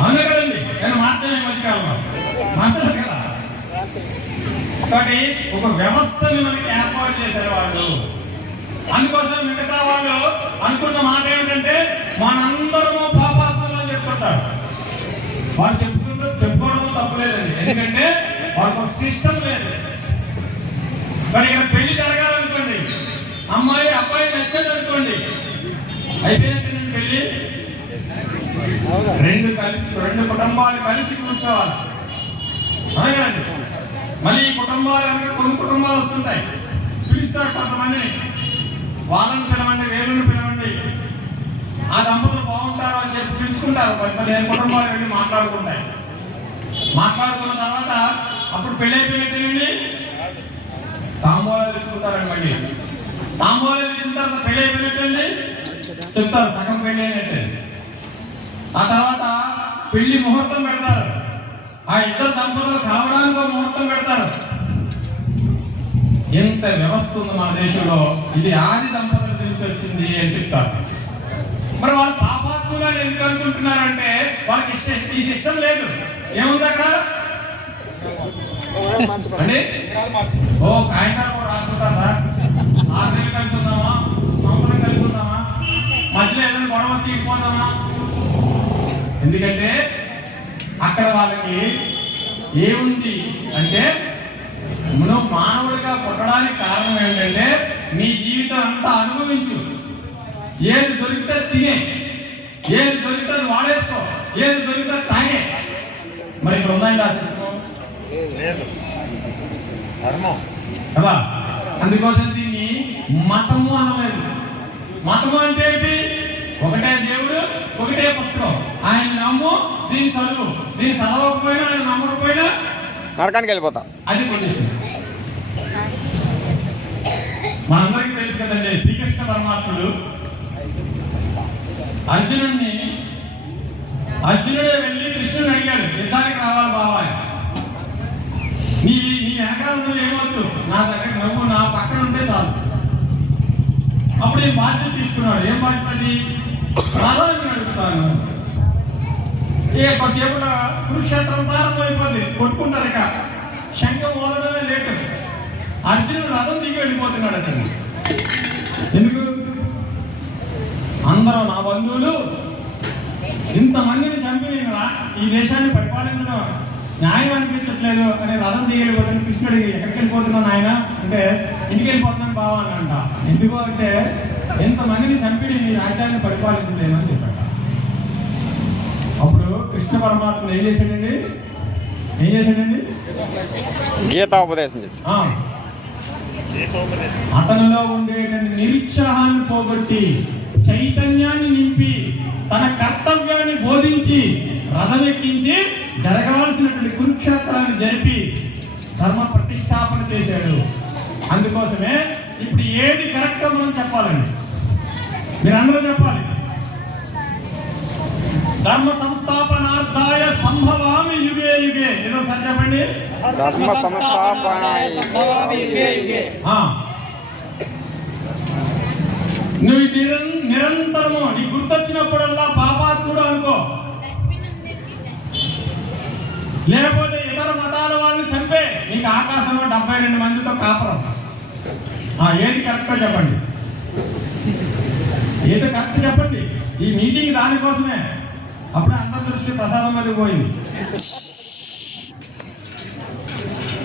అవును కదండి. నేను మార్చాను ఈ మధ్యకాలంలో, మార్చాను కదా. కాబట్టి ఒక వ్యవస్థని మనకి ఏర్పాటు చేశారు వాళ్ళు. అందుకోసం మిగతా వాళ్ళు అనుకున్న మాట ఏమిటంటే, మనందరము పాపాత్మలు అని చెప్పుకుంటారు. వాళ్ళు చెప్పుకోవడంలో తప్పులేదండి, ఎందుకంటే వాళ్ళకు ఒక సిస్టమ్ లేదు. కానీ ఇక్కడ పెళ్లి జరగాలనుకోండి, అమ్మాయి అబ్బాయి నచ్చదు అనుకోండి, అయిపోయినట్టు పెళ్లి. రెండు కుటుంబాలు కలిసి కూర్చోవాలి, అలాగేనండి. మళ్ళీ ఈ కుటుంబాలు కనుక కొన్ని కుటుంబాలు వస్తుంటాయి, పిలుస్తారు కొంతమందిని, వాళ్ళని పిలవండి, వీళ్ళని పిలవండి, ఆ దంపతులు బాగుంటారు అని చెప్పి పిలుచుకుంటారు. 15 కుటుంబాలు వెళ్ళి మాట్లాడుకుంటాయి. మాట్లాడుకున్న తర్వాత అప్పుడు పెళ్ళి అయిపోయినట్టేనండి తాంబూలాలు తీసుకుంటారండి. మళ్ళీ తాంబూలాలు తీసిన తర్వాత పెళ్ళి అయిపోయినట్టండి చెప్తారు, సగం పెళ్ళి అయినట్టే. ఆ తర్వాత పెళ్లి ముహూర్తం పెడతారు, ఆ ఇద్దరు దంపతులు కలవడానికి ఒక ముహూర్తం పెడతారు. ఎంత వ్యవస్థ ఉంది మన దేశంలో, ఇది ఆది దంపతుల నుంచి వచ్చింది అని చెప్తారు. మరి వాళ్ళు పాపాత్ములు అని ఎందుకు అనుకుంటున్నారంటే, వాళ్ళకి ఈ సిస్టమ్ లేదు. ఏముంది అక్కడ అండి? ఓ కాగితాలు కూడా రాసుకుంటా సార్, 6 నెలలు కలిసి ఉన్నామా, సంవత్సరం కలిసి ఉన్నామా, మధ్యలో ఏదైనా గొడవ తీరిపోతామా? ఎందుకంటే అక్కడ వాళ్ళకి ఏముంది అంటే, నువ్వు మానవుడిగా పుట్టడానికి కారణం ఏంటంటే, నీ జీవితం అంతా అనుభవించు, ఏది దొరికితే తినే, ఏది దొరికితే వాడేసుకో, ఏది దొరికితే తాగే. మరి ఇక్కడ ఉందండి ఆ సిస్టమ్ కదా. అందుకోసం దీన్ని మతము అనలేదు. మతము అంటే ఏంటి? ఒకటే దేవుడు, ఒకటే పుస్తకం, ఆయన నమ్ము, దీన్ని చదువు, దీన్ని చదవకపోయినా ఆయన నమ్మకపోయినా నరకానికి వెళ్ళిపోతాం. అది పొజిషన్. మనందరికీ తెలుసు కదండి, శ్రీకృష్ణ పరమాత్ముడు అర్జునుడే వెళ్ళి కృష్ణుని అడిగాడు, యుద్ధానికి రావాలి బావా, నీ వెనకాల నువ్వు ఏమొద్దు, నా దగ్గర నువ్వు నా పక్కన ఉంటే చాలు. అప్పుడు ఈ బాధ్యత తీసుకున్నాడు. ఏం బాధ్యత అది? రాధాని అడుగుతాను. కొద్దిసేపులో కురుక్షేత్రం ప్రారంభమైపోద్ది, కొట్టుకుంటారు. ఇక శంఖం ఓదడమే లేటు. అర్జునుడు రథం దిగి వెళ్ళిపోతున్నాడు అతను. ఎందుకు? అందరూ నా బంధువులు ఇంతమందిని చంపి నేను ఈ దేశాన్ని పరిపాలించడం న్యాయం అనిపించట్లేదు అని రథం తీయలేకపోతే కృష్ణుడికి ఎక్కడికి వెళ్ళిపోతున్నాను ఆయన అంటే ఇంటికి వెళ్ళిపోతున్నాను బావ అని అంట. ఎందుకు అంటే ఎంతమందిని చంపి నేను ఈ రాజ్యాన్ని పరిపాలించలేను అని చెప్పాడు. అప్పుడు కృష్ణ పరమాత్మ ఏం చేశాడండి? గీతాపదేశం చేసి అతనిలో ఉండేటువంటి నిరుత్సాహాన్ని పోగొట్టి చైతన్యాన్ని నింపి తన కర్తవ్యాన్ని బోధించి రథమెక్కించి జరగాల్సినటువంటి కురుక్షేత్రాన్ని జరిపి ధర్మ ప్రతిష్టాపన చేశాడు. అందుకోసమే ఇప్పుడు ఏది కరెక్టో మనం చెప్పాలండి. మీరందరూ చెప్పాలి. ధర్మ సంస్థాపనార్థాయ సంభవామి యుగే యుగే. ఏదో సార్ చెప్పండి. ధర్మ సంస్థాపనాయ నువ్వు నిరంతరము నీ గుర్తొచ్చినప్పుడల్లా పాపాత్ముడు అనుకో, లేకపోతే ఇతర మతాల వాళ్ళని చంపే నీకు ఆకాశంలో 72 మందితో కాపురం. ఏది కరెక్టో చెప్పండి. ఏది కరెక్ట్ చెప్పండి. ఈ మీటింగ్ దానికోసమే. అప్పుడే అందరి దృష్టి ప్రసాదం మీద పోయింది.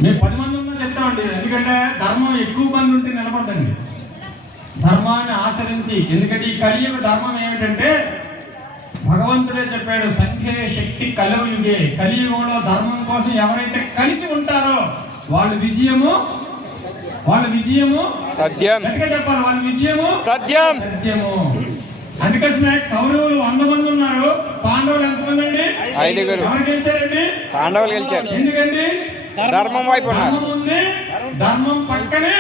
మేము 10 మంది ఉన్నా చెప్తామండి. ఎందుకంటే ధర్మం ఎక్కువ మంది ఉంటే నిలబడదండి. ధర్మాన్ని ఆచరించి, ఎందుకంటే ఈ కలియుగ ధర్మం ఏమిటంటే భగవంతుడే చెప్పాడు, సంఖ్యే శక్తి కలయుగే. కలియుగంలో ధర్మం కోసం ఎవరైతే కలిసి ఉంటారో వాళ్ళ విజయము సత్యం. గట్టిగా చెప్పాలి, వాళ్ళ విజయము సత్యము. అందుకోసమే కౌరవులు 100 మంది ఉన్నారు, పాండవులు ఎంతమంది అండి? 5. ఎవరు గెలిచారండి? పాండవులు గెలిచారు. ఎందుకండి? ధర్మం వైపు ఉన్నారు. ధర్మం ఉంది, ధర్మం పక్కనే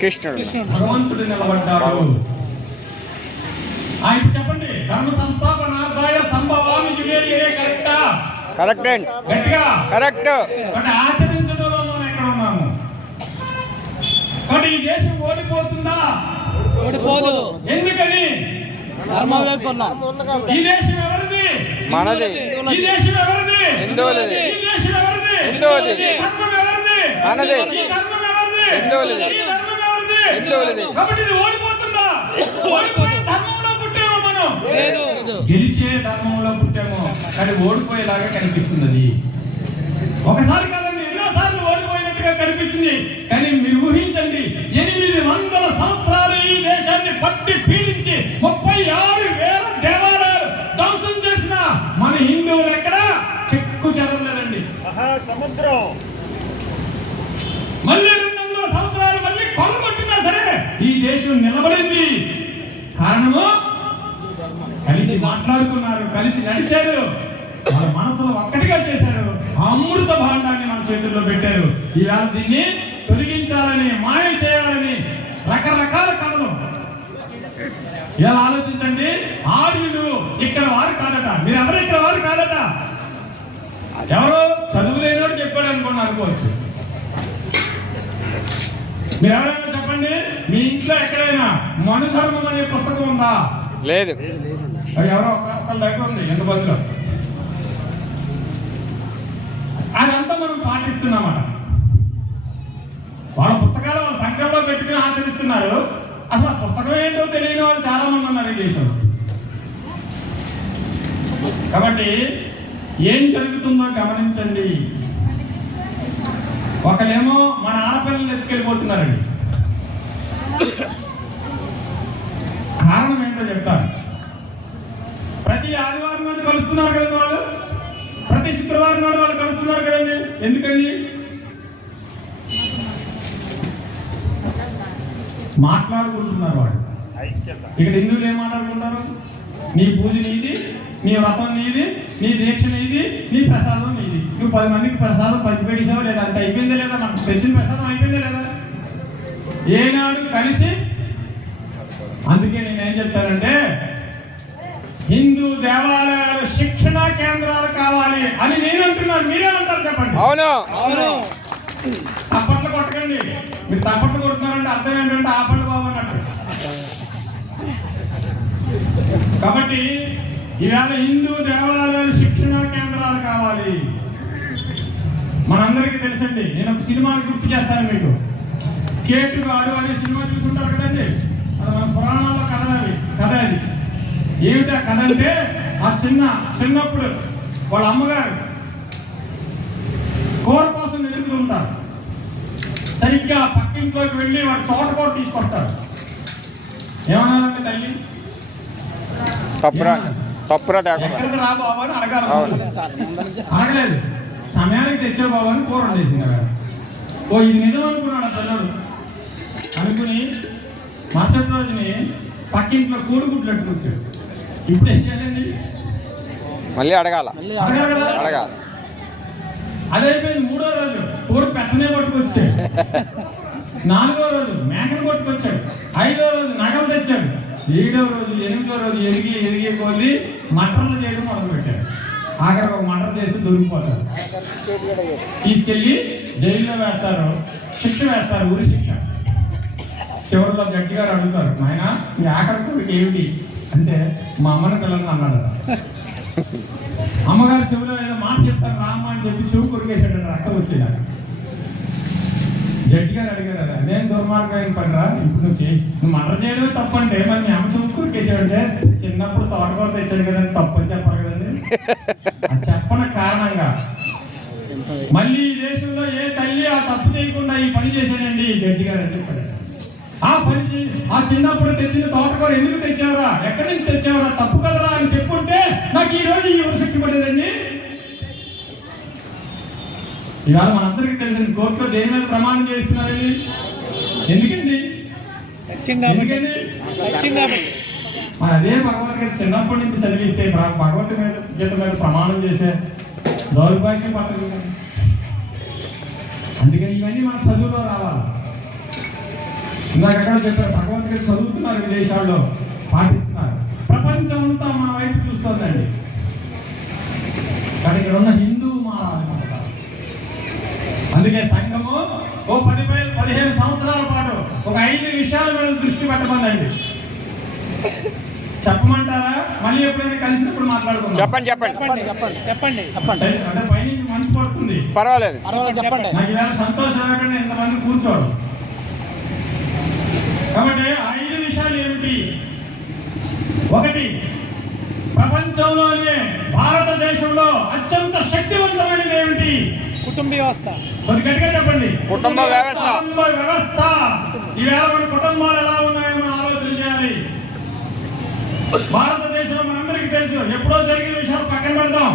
కృష్ణుడు భగవంతుడు నిలబడ్డాడు. ఇప్పుడు చెప్పండి. ధర్మ సంస్థాపనార్థాయ సంభవామి యుగే యుగే. కరెక్టా? కరెక్ట్ అండి. గట్టిగా కరెక్ట్. అంటే ఆచరించడంలో మనం ఎక్కడ ఉన్నాము? కాబట్టి ఈ దేశం ఓడిపోతుందా? ఓడిపోదు. ఎందుకని? ధర్మం వైపు ఉన్నాం. ఈ దేశం ఎవరిది? మనది. ఈ దేశం ఎవరిది? హిందువులది. ఈ దేశం ఎవరిది? హిందువులది. ధర్మం ఎవరిది? మనది. ఈ ధర్మం ఎవరిది? హిందువులది. ఈ ధర్మం ఎవరిది? హిందువులది. కాబట్టి ఇది ఓడిపోతుందా? ఓడిపోయే ధర్మంలో పుట్టామో మనం? గెలిచే ధర్మంలో పుట్టామో, కానీ ఓడిపోయేలాగా కనిపిస్తుంది. ఒకసారి కాదండి, ఎన్నోసార్లు ఓడిపోయినట్టుగా కనిపించింది. కానీ మీరు ఊహించండి, 800 సంవత్సరాలు ఈ దేశాన్ని పట్టి పీడించి 36,000 దేవాలయాలు ధ్వంసం చేసిన మన హిందువులు ఎక్కడ చెక్కు చెదరలేదండి. సముద్రం మళ్ళీ 200 సంవత్సరాలు మళ్ళీ కొల్లగొట్టినా సరే ఈ దేశం నిలబడింది. కారణము కలిసి మాట్లాడుకున్నారు, కలిసి నడిచారు, వాళ్ళ మనసులో ఒక్కటిగా చేశారు. అమృత భాండాన్ని మన చేతుల్లో పెట్టారు. ఈవేళ దీన్ని తొలగించాలని, మాయ చేయాలని రకరకాల కథలు. ఇలా ఆలోచించండి. ఆర్యులు ఇక్కడ వారు కాదట, మీరు ఎవరు ఇక్కడ వారు కాదట. ఎవరో చదువు లేనివాడు చెప్పాడు అనుకోవచ్చు. మీరు ఎవరైనా చెప్పండి, మీ ఇంట్లో ఎక్కడైనా మనుధర్మం అనే పుస్తకం ఉందా? లేదు. ఎవరో ఒకళ్ళ దగ్గర ఉంది ఎంత బదులు. అదంతా మనం పాటిస్తున్నామట. వాళ్ళ పుస్తకాలు వాళ్ళ సంఖ్యలో పెట్టుకుని ఆచరిస్తున్నారు. అసలు ఆ పుస్తకం ఏంటో తెలియని వాళ్ళు చాలా మంది ఉన్నారు ఈ దేశంలో. కాబట్టి ఏం జరుగుతుందో గమనించండి. ఒకళ్ళేమో మన ఆడపిల్లలు ఎత్తుకెళ్ళిపోతున్నారండి. కారణం ఏంటో చెప్తాను. ప్రతి ఆదివారం నాడు కలుస్తున్నారు కదండి వాళ్ళు, ప్రతి శుక్రవారం నాడు వాళ్ళు కలుస్తున్నారు కదండి. ఎందుకండి? మాట్లాడుకుంటున్నారు వాళ్ళు. ఇక్కడ హిందువులు ఏం మాట్లాడుకుంటారు? నీ పూజ నీది, నీ వ్రతం నీది, నీ దీక్ష నీది, నీ ప్రసాదం నీది. నువ్వు 10 మందికి ప్రసాదం పంచిపెట్టేసావు లేదా? అంత అయిపోయిందా లేదా? మనకు తెచ్చిన ప్రసాదం అయిపోయిందా లేదా? ఏనాడు కలిసి. అందుకే నేనేం చెప్తానంటే, హిందూ దేవాలయాలు శిక్షణా కేంద్రాలు కావాలి అని నేను అంటున్నాను. మీరేమంటారు చెప్పండి. అవును. తప్పట్లు కొట్టకండి. మీరు తప్పట్లు కొడుతున్నారంటే అర్థం ఏంటంటే ఆపండి బాబు అన్నట్టు. కాబట్టి ఈవేళ హిందూ దేవాలయాలు శిక్షణా కేంద్రాలు కావాలి. మనందరికీ తెలుసండి. నేను ఒక సినిమాని గుర్తు చేస్తాను మీకు. కేటుగాడు అనే సినిమా చూసుంటారు కదండి. అది మన పురాణాల్లో కథ అది. ఏమిటి ఆ కథ అంటే, ఆ చిన్నప్పుడు వాళ్ళ అమ్మగారు కూర కోసం ఎదుగుతుంటారు. సరిగ్గా పక్కింట్లోకి వెళ్ళి వాడు తోటకూర తీసుకొస్తారు. ఏమన్నారంటే తల్లి తప్పురా ఎక్కడికి రా బాబు అని అడగాలి. అడగలేదు, సమయానికి తెచ్చే బాబు అని కూర వండేసింది. ఓ ఇది నిజం అనుకున్నాడు తల్లుడు. అనుకుని మరుసటి రోజుని పక్కింట్లో కోడిగుడ్లు అట్టుకొచ్చాడు. ఇప్పుడు ఏం చేయాలండి? మళ్ళీ అడగాల. అదైపోయింది. 3వ రోజు కోడి పెట్టనే పట్టుకొచ్చాడు. 4వ రోజు మేకను పట్టుకొచ్చాడు. 5వ రోజు నగలు తెచ్చాడు. 7వ రోజు 8వ రోజు ఎదిగి కొద్ది మటర్లు చేయడం మొదలు పెట్టాడు. ఆఖరికి ఒక మటర్ చేసి దొరికిపోతాడు. తీసుకెళ్ళి జైల్లో వేస్తారు, శిక్ష వేస్తారు, ఊరి శిక్ష. చివరిలో జడ్జి గారు అడుగుతారు, ఆయన మీ ఆఖరి కోరిక ఏమిటి అంటే మా అమ్మని పిల్లల్ని అన్నాడు. అమ్మగారు చెవిలో ఏదో మాట చెప్తారు రామ్మ అని చెప్పి చెవు కొరికేసాడు. రక్తం వచ్చేదాన్ని. జడ్జి గారు అడిగారు, అదేం దుర్మార్గం పనిరా, ఇప్పుడు నువ్వు మటర్ చేయడమే తప్పంటే మరి మీ అమ్మ చెవు కొరికేసాడంటే చిన్నప్పుడు తోటకూర తెచ్చాడు కదండి తప్పు అని చెప్పాలి కదండి. అది చెప్పని కారణంగా మళ్ళీ ఈ దేశంలో ఏ తల్లి ఆ తప్పు చేయకుండా ఈ పని చేశానండి జడ్జి గారు అని చెప్పాడు. ఆ చిన్నప్పుడు తెచ్చిన తోటకూర ఎందుకు తెచ్చావరా, ఎక్కడి నుంచి తెచ్చావరా, తప్పు కదరా అని చెప్పుంటే నాకు ఈ రోజు ఈ శిక్ష పడేదండి. ఇవాళ మనందరికీ తెలిసిన కోర్టులో దేని మీద ప్రమాణం చేస్తున్నారండి? ఎందుకండి? మరి అదే భగవద్గీత చిన్నప్పటి నుంచి చదివిస్తే భగవద్గీత మీద ప్రమాణం చేసే దౌర్భాగ్యం పట్టదు. అందుకని ఇవన్నీ మన చదువులో రావాలి. ఇందాక ఎక్కడ చెప్పారు, భగవద్గీత చదువుతున్నారు, విదేశాల్లో పాటిస్తున్నారు, ప్రపంచం అంతా మన వైపు చూస్తుందండి. కానీ ఇక్కడ ఉన్న హిందూ మహారాజు. అందుకే సంఘము ఓ 15 సంవత్సరాల పాటు ఒక 5 విషయాల మీద దృష్టి పెట్టమందండి. చెప్పమంటారా? మళ్ళీ ఎప్పుడైనా కలిసినప్పుడు మాట్లాడుకుందాం. చెప్పండి. అంటే పైన మనసు పడుతుంది, పర్వాలేదు. నాకు ఇవాళ సంతోషం లేకుండా ఇంతమంది కూర్చోడు. కాబట్టి 5 విషయాలు ఏమిటి? 1, ప్రపంచంలోనే భారతదేశంలో అత్యంత శక్తివంతమైనది ఏమిటి? కుటుంబ వ్యవస్థ. కొద్ది గట్టిగా చెప్పండి. కుటుంబ వ్యవస్థ. ఈవేళ మన కుటుంబాలు ఎలా ఉన్నాయో మనం ఆలోచన చేయాలి. భారతదేశంలో మనందరికీ తెలుసు, ఎప్పుడో జరిగిన విషయాలు పక్కన పెడతాం.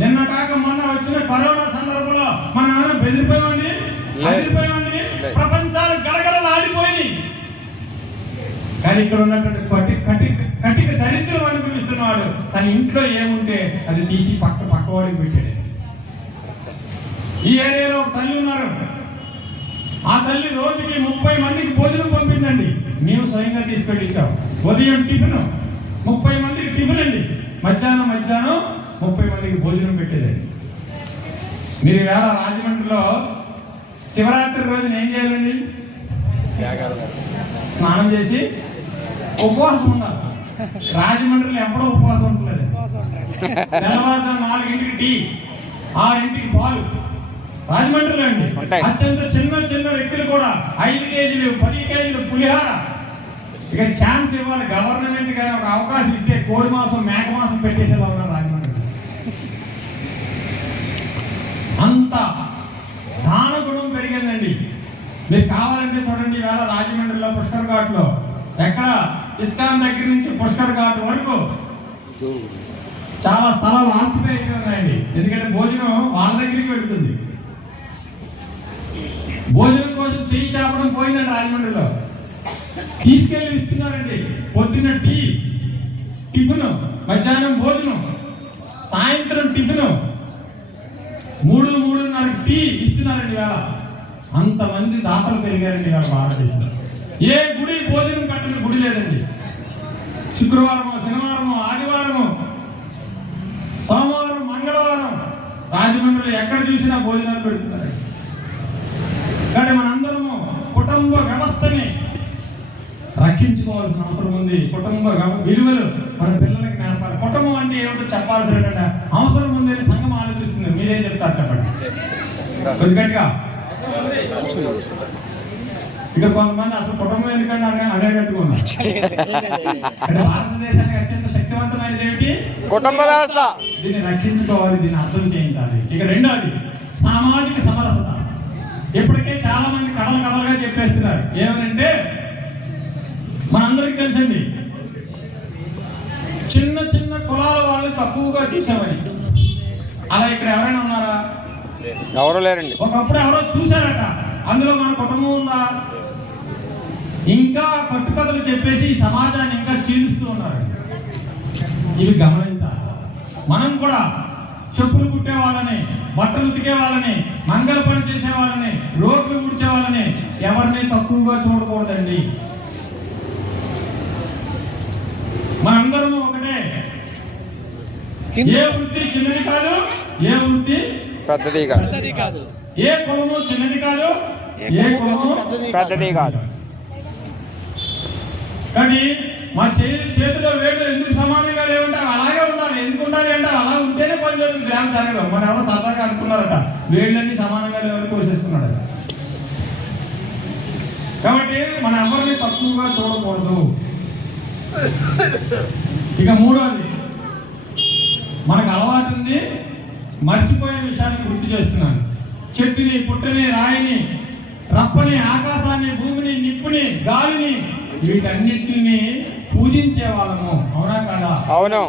నిన్న కాక మొన్న వచ్చిన కరోనా సందర్భంలో మనం ఏమైనా బెదిరిపోయామండి? ప్రపంచాలు గడగడలు ఆడిపోయి. కానీ ఇక్కడ ఉన్నటువంటి కటిక దరిద్రం అనుభవిస్తున్నాడు. తన ఇంట్లో ఏముంటే అది తీసి పక్కవాడికి పెట్టాడు. ఈ ఏరియాలో ఒక తల్లి ఉన్నారు. ఆ తల్లి రోజుకి 30 మందికి భోజనం పంపిందండి. మేము స్వయంగా తీసుకెళ్ళిచ్చాం. ఉదయం టిఫిన్ 30 మందికి టిఫిన్ అండి. మధ్యాహ్నం 30 మందికి భోజనం పెట్టేదండి. మీరు వేళ రాజమండ్రిలో శివరాత్రి రోజున ఏం చేయాలండి? స్నానం చేసి ఉపవాసం ఉండాలి. రాజమండ్రిలో ఎప్పుడో ఉపవాసం ఉండలేదు. తెల్లవారుజాము 4ంటికి టీ, 6ంటికి పాలు. రాజమండ్రిలో అండి అత్యంత చిన్న వ్యక్తులు కూడా 5 కేజీలు 10 కేజీలు పులిహార. ఇక ఛాన్స్ ఇవ్వాలి గవర్నమెంట్ కానీ ఒక అవకాశం ఇస్తే కోడి మాసం మేక మాసం పెట్టేసేలా ఉన్నారు రాజమండ్రి. అంత దాన గుణం పెరిగిందండి. మీరు కావాలంటే చూడండి, వేళ రాజమండ్రిలో పుష్కర్ ఘాట్లో ఎక్కడ ఇస్కాన్ దగ్గర నుంచి పుష్కర్ ఘాట్ వరకు చాలా స్థలాలు ఆక్యుపై అయిపోయి ఉన్నాయండి. ఎందుకంటే భోజనం వాళ్ళ దగ్గరికి వెళుతుంది. భోజనం కోసం చెయ్యి చేపడం పోయిందండి రాజమండ్రిలో. తీసుకెళ్ళి ఇస్తున్నారండి. పొద్దున్న టిఫిన్, మధ్యాహ్నం భోజనం, సాయంత్రం టిఫిన్, 3-3:30 టీ ఇస్తున్నారండి. వేళ అంతమంది దాతలు పెరిగారండి వేళ భారతదేశంలో. ఏ గుడి భోజనం కట్టిన గుడి లేదండి. శుక్రవారం, శనివారం, ఆదివారం, సోమవారం, మంగళవారం రాజమండ్రిలో ఎక్కడ చూసినా భోజనాలు పెడుతున్నారు. కానీ మనందరము కుటుంబ వ్యవస్థని రక్షించుకోవాల్సిన అవసరం ఉంది. కుటుంబ విలువలు మన పిల్లలకి నేర్పాలి. కుటుంబం అంటే ఏమిటో చెప్పాల్సిన అవసరం ఉంది. సంఘం ఆలోచిస్తుంది. మీరేం చెప్తారు చెప్పండి కొద్దిగా. ఇక కొంతమంది అసలు కుటుంబం ఎందుకంటే అడగట్టుగా ఉన్నారు. అంటే భారతదేశానికి అత్యంత శక్తివంతమైనది ఏమిటి? కుటుంబ వ్యవస్థ. దీన్ని రక్షించుకోవాలి, దీన్ని అర్థం చేయించాలి. ఇక రెండోది సామాజిక సమరసత. ఇప్పటికే చాలా మంది కథలుగా చెప్పేస్తున్నారు. ఏమనంటే మనందరికీ తెలుసండి, చిన్న చిన్న కులాల వాళ్ళని తక్కువగా చూసేవాడి. అలా ఇక్కడ ఎవరైనా ఉన్నారా? ఎవరు లేరండి. ఒకప్పుడు ఎవరో చూశారట, అందులో మన కుటుంబం ఉందా? ఇంకా కట్టుకథలు చెప్పేసి ఈ సమాజాన్ని ఇంకా చీలుస్తూ ఉన్నారు. ఇవి గమనించాలి. మనం కూడా చెప్పులు కుట్టే వాళ్ళని, బట్టలు ఉతికే వాళ్ళని, మంగళ పని చేసే వాళ్ళని, రోడ్లు ఊడ్చే వాళ్ళని ఎవరిని తక్కువగా చూడకూడదండి. మనందరము ఒకటే. ఏ వృత్తి చిన్నది కాదు, ఏ వృత్తి పెద్దది కాదు. ఏ కులము చిన్నది కాదు, ఏ కులము పెద్దది కాదు. కానీ మా చేతిలో వేళ్ళు ఎందుకు సమానంగా లేవంటే అలాగే ఉండాలి. ఎందుకు ఉండాలి అంటే అలా ఉంటేనే పని జరుగుతుంది, గ్రామం జరగదు. మన ఎవరో సరదాగా అనుకున్నారట, వేళ్ళన్నీ సమానంగా లేవని కోసేసుకున్నాడు. కాబట్టి మన ఎవరిని తక్కువగా చూడకూడదు. ఇక మూడోది, మనకు అలవాటు ఉంది, మర్చిపోయే విషయాన్ని గుర్తు చేస్తున్నాను. చెట్టుని, పుట్టని, రాయిని, రప్పని, ఆకాశాన్ని, భూమిని, నిప్పుని, గాలిని, వీటన్నిటిని పూజించే వాళ్ళము. అవునా కాదా? అవును.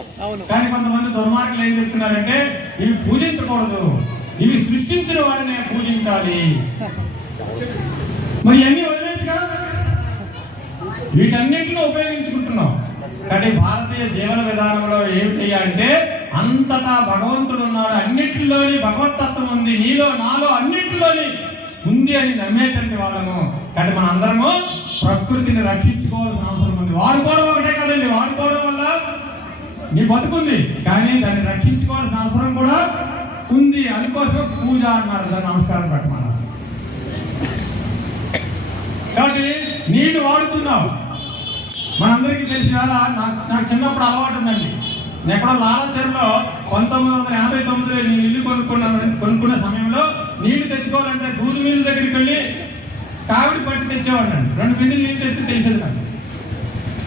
కానీ కొంతమంది దుర్మార్గులు ఏం చెప్తున్నారంటే ఇవి పూజించకూడదు, ఇవి సృష్టించిన వాడినే పూజించాలి. మరి అన్ని వదిలేచ్చుగా, వీటన్నిటిని ఉపయోగించుకుంటున్నాం. కానీ భారతీయ జీవన విధానంలో ఏమిటి అంటే అంతటా భగవంతుడు ఉన్నాడు, అన్నిటిలోని భగవతత్వం ఉంది, నీలో నాలో అన్నిటిలోని ఉంది అని నమ్మేటువంటి వాళ్ళము. కానీ మన అందరము ప్రకృతిని రక్షించుకోవాల్సిన అవసరం ఉంది. వాడుకోవడం ఒకటే కదండి, వాడుకోవడం వల్ల నీ బతుకుంది, కానీ దాన్ని రక్షించుకోవాల్సిన అవసరం కూడా ఉంది. అందుకోసం పూజ అన్నారు, దాన్ని నమస్కారం పెట్టమన్నారు. కాబట్టి నీళ్లు వాడుతున్నావు. మనందరికీ తెలిసిన నాకు చిన్నప్పుడు అలవాటు ఉందండి. నేను ఎక్కడో లాలచెరులో 1989లో నేను ఇల్లు కొనుక్కున్న సమయంలో నీళ్లు తెచ్చుకోవాలంటే దూదు నీళ్ళ దగ్గరికి వెళ్ళి కావిడి పట్టి తెచ్చేవాడిని. 2 బిందెలు నీళ్ళు తెచ్చి తెలిసేది నాకు.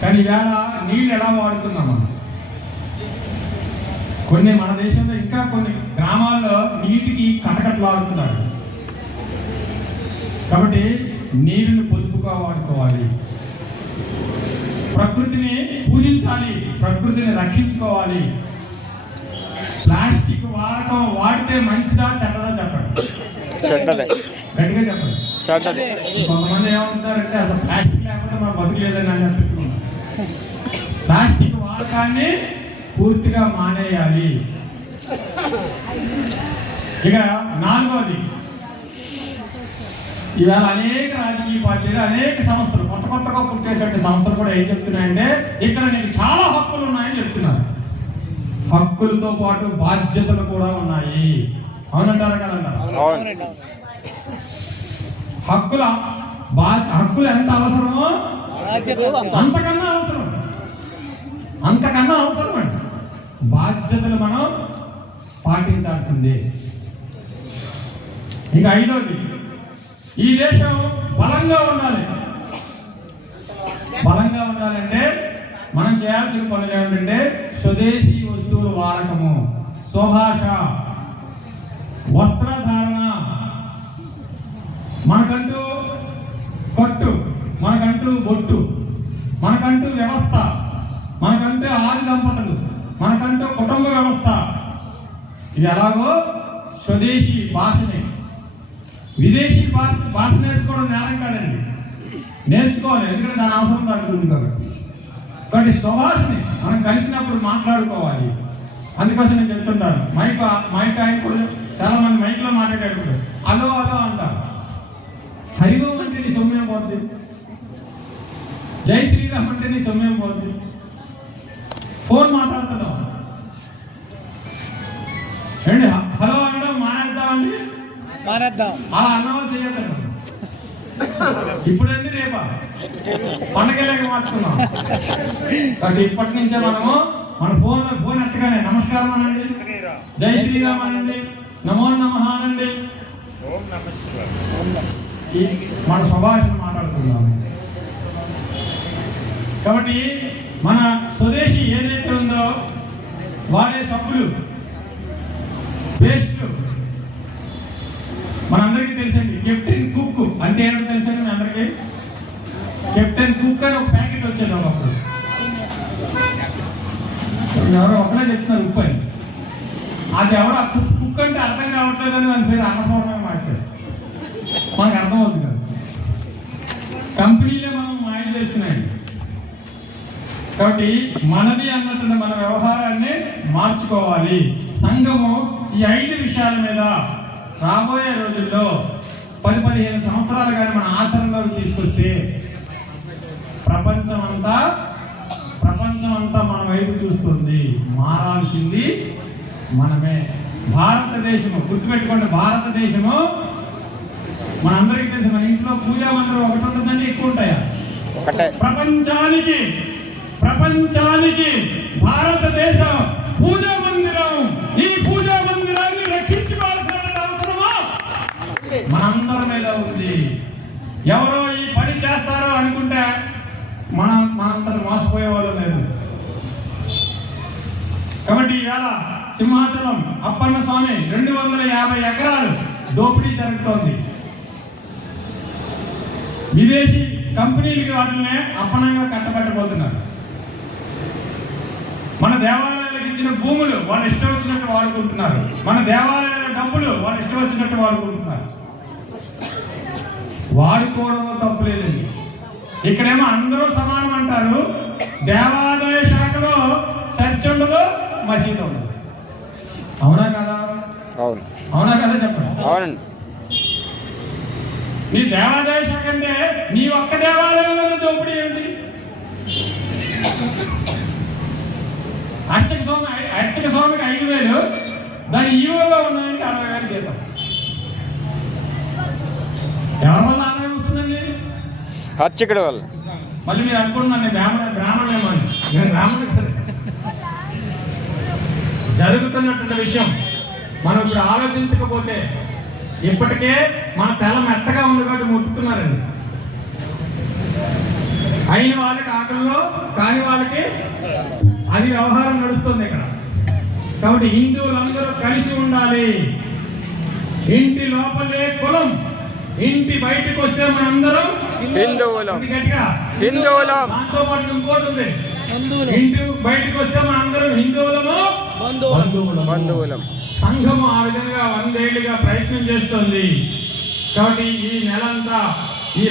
కానీ ఈవేళ నీళ్ళు ఎలా వాడుతున్నాం మనం? కొన్ని మన దేశంలో ఇంకా కొన్ని గ్రామాల్లో నీటికి కటకట్లాడుతున్నారు. కాబట్టి నీరుని పొదుపుగా వాడుకోవాలి, ప్రకృతిని పూజించాలి, ప్రకృతిని రక్షించుకోవాలి. ప్లాస్టిక్ వాడితే మంచిదా చెడ్డదా చెప్పండి. చెడ్డదే. గట్టిగా చెప్పండి. చెడ్డది. కొంతమంది ఏమంటారంటే అసలు ప్లాస్టిక్ లేకపోతే మనం బతుకులేదని అని చెప్తున్నాం. ప్లాస్టిక్ వాడకాన్ని పూర్తిగా మానేయాలి. ఇక నాలుగోది, ఇవాళ అనేక రాజకీయ పార్టీలు, అనేక సంస్థలు, కొత్తగా పుట్టేటువంటి సంస్థలు కూడా ఏం చెప్తున్నాయంటే ఇక్కడ నీకు చాలా హక్కులు ఉన్నాయని చెప్తున్నారు. హక్కులతో పాటు బాధ్యతలు కూడా ఉన్నాయి. అవునంటారా కదంటారా? హక్కులు ఎంత అవసరమో అంతకన్నా అవసరం అండి. బాధ్యతలు మనం పాటించాల్సిందే. ఇంకా ఐదోది, ఈ దేశం బలంగా ఉండాలి. బలంగా ఉండాలంటే మనం చేయాల్సిన పనులు ఏమిటంటే స్వదేశీ వస్తువులు వాడకము, శోభాష, వస్త్రధారణ, మనకంటూ కట్టు, మనకంటూ బొట్టు, మనకంటూ వ్యవస్థ, మనకంటూ ఆది దంపతులు, మనకంటూ కుటుంబ వ్యవస్థ. ఇది ఎలాగో స్వదేశీ భాషని, విదేశీ భాష నేర్చుకోవడం నేరం కాదండి, నేర్చుకోవాలి. ఎందుకంటే దాని అవసరం దానికి ఉంది కాబట్టి స్వభాషని మనం కలిసినప్పుడు మాట్లాడుకోవాలి. అందుకోసం నేను చెప్తుంటాను, మైక్ ఆయన కూడా చాలా మంది మైక్లో మాట్లాడేటప్పుడు అలో అంటారు. హరిగోం అంటే నీ సొమ్యం పోతుంది, జై శ్రీరామ్ అంటే నీ సొమ్యం పోతుంది. ఫోన్ మాట్లాడుతున్నాం ఏంటి, హలో అనడం మానేద్దామండి, మానేద్దాం. అలా అన్నవాళ్ళు చేయొద్దండి. ఇప్పుడండి రేపా పండగలేక మార్చుకున్నాం. కాబట్టి ఇప్పటి నుంచే మనము మన ఫోన్ ఎత్తగానే నమస్కారం అనండి, జై శ్రీరామ్ అనండి, నమో నమః అనండి. ఈ మన స్వభాషను మాట్లాడుతున్నాము. కాబట్టి మన స్వదేశీ ఏదైతే ఉందో వాడే సబ్బులు, పేస్ట్లు మనందరికీ తెలుసండి. కెప్టెన్ కుక్ అంటే ఏంటో తెలుసండి మీ అందరికీ. కెప్టెన్ కుక్ అని ఒక ప్యాకెట్ వచ్చేది ఒకప్పుడు. ఎవరో ఒకటే చెప్తున్నారు ఉప్పు అని. అది ఎవరో కుక్ అంటే అర్థం కావట్లేదని దాని పేరు అన్నపూర్ణంగా మార్చారు. మనకు అర్థం అవుతుంది కదా. కంపెనీలే మనం మాయ చేస్తున్నాయండి. కాబట్టి మనది అన్నట్టు మన వ్యవహారాన్ని మార్చుకోవాలి. సంఘము ఈ 5 విషయాల మీద రాబోయే రోజుల్లో 10-15 సంవత్సరాలు కానీ మన ఆచరణలోకి తీసుకొస్తే ప్రపంచం అంతా మన వైపు చూస్తుంది. మారాల్సింది మనమే. భారతదేశము గుర్తుపెట్టుకోండి, భారతదేశము మనందరికీ తెలుసు. మన ఇంట్లో పూజా మందిరం ఒకటి ఉంటుందండి, ఎక్కువ ఉంటాయా? ప్రపంచానికి భారతదేశం పూజా మందిరం. ఈ పూజా మందిరాన్ని రక్షించుకోవాల్సిన అవసరమా మనందరి మీద ఉంది. ఎవరో ఈ పని చేస్తారో అనుకుంటే మనంతా మోసపోయే వాళ్ళు లేదు. కాబట్టి ఇవాళ సింహాచలం అప్పన్న స్వామి 250 ఎకరాలు దోపిడీ జరుగుతోంది. విదేశీ కంపెనీలకి వాటినే అప్పనంగా కట్టబెట్టబోతున్నారు. మన దేవాలయాలకు ఇచ్చిన భూములు వాళ్ళు ఇష్టం వచ్చినట్టు వాడుకుంటున్నారు. మన దేవాలయాల డబ్బులు వాళ్ళు ఇష్టం వచ్చినట్టు వాడుకుంటున్నారు. వాడుకోవడంలో తప్పు లేదండి. ఇక్కడేమో అందరూ సమానం అంటారు. దేవాదాయ శాఖలో చర్చ్ ఉండదు, మసీదు ఉండదు. అవునా కదా? అవునా కదా చెప్పండి. అవునండి. నీ దేవాదాయ శాఖ అంటే నీ ఒక్క దేవాలయంలో దోపిడీ ఏంటి? అర్చక స్వామికి 5,000, దాని ఈవోగా ఉన్నాయంటే 60,000 జీతం. ఎవరి వల్ల ఆదాయం వస్తుందండి? అర్చకుడి వల్ల. మళ్ళీ మీరు అనుకుంటున్నాను నేను బ్రాహ్మణులేమో అని. నేను బ్రాహ్మణుడు కదా. జరుగుతున్నటువంటి విషయం మనం ఇప్పుడు ఆలోచించకపోతే ఇప్పటికే మన తెల మెత్తగా ఉంది కాబట్టి ముట్టుకున్నారండి. అయిన వాళ్ళకి ఆకలిలో, కాని వాళ్ళకి అది వ్యవహారం నడుస్తుంది ఇక్కడ. కాబట్టి హిందువులందరూ కలిసి ఉండాలి. ఇంటి లోపలే కులం, ఇంటి బయటకు వస్తే మనందరం హిందువులం. దాంతో పాటు ఇంకోటి ఉంది, ఇంటి బయటకు వస్తే మనందరం హిందువులము, బంధువులం. సంఘము ఆ విధంగా 100 ఏళ్లుగా ప్రయత్నం చేస్తుంది. కాబట్టి ఈ నెలంతా ఈ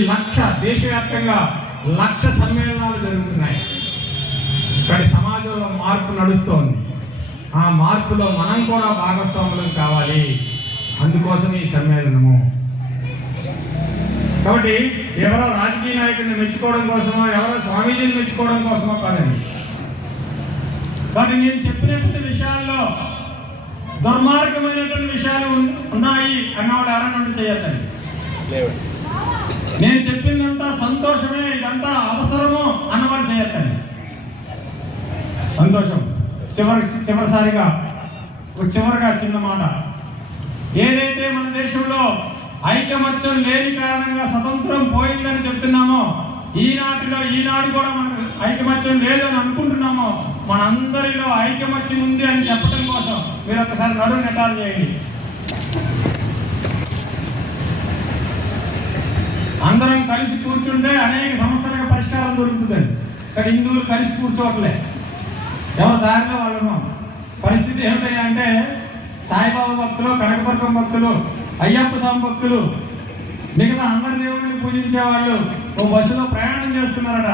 దేశవ్యాప్తంగా 1,00,000 సమ్మేళనాలు జరుగుతున్నాయి. ఇక్కడ సమాజంలో మార్పు నడుస్తోంది. ఆ మార్పులో మనం కూడా భాగస్వాములం కావాలి. అందుకోసం ఈ సమ్మేళనము. కాబట్టి ఎవరో రాజకీయ నాయకుడిని మెచ్చుకోవడం కోసమో, ఎవరో స్వామీజీని మెచ్చుకోవడం కోసమో కాదండి. కానీ నేను చెప్పినటువంటి విషయాల్లో దుర్మార్గమైనటువంటి విషయాలు ఉన్నాయి అన్నవాడు ఎవరన్నా చేయొద్దండి. నేను చెప్పిందంతా సంతోషమే, ఇదంతా అవసరము అన్నవాడు చేయొద్దండి. సంతోషం. చివరిసారిగా చివరిగా చిన్న మాట. ఏదైతే మన దేశంలో ఐకమత్యం లేని కారణంగా స్వతంత్రం పోయిందని చెప్తున్నామో, ఈనాడు కూడా మనకు ఐకమత్యం లేదని అనుకుంటున్నామో, మనందరిలో ఐకమత్యం ఉంది అని చెప్పడం కోసం మీరు ఒకసారి నడుము నెట్టాలు చేయండి. అందరం కలిసి కూర్చుంటే అనేక సమస్యలకు పరిష్కారం దొరుకుతుందండి. ఇక్కడ హిందువులు కలిసి కూర్చోవట్లే, ఎవరి దారిలో వాళ్ళను. పరిస్థితి ఏమిటయ్యా అంటే సాయిబాబా భక్తులు, కనకదుర్గం భక్తులు, అయ్యప్ప స్వామి భక్తులు, మిగతా అందరి దేవుడిని పూజించే వాళ్ళు ఓ బస్సులో ప్రయాణం చేస్తున్నారట.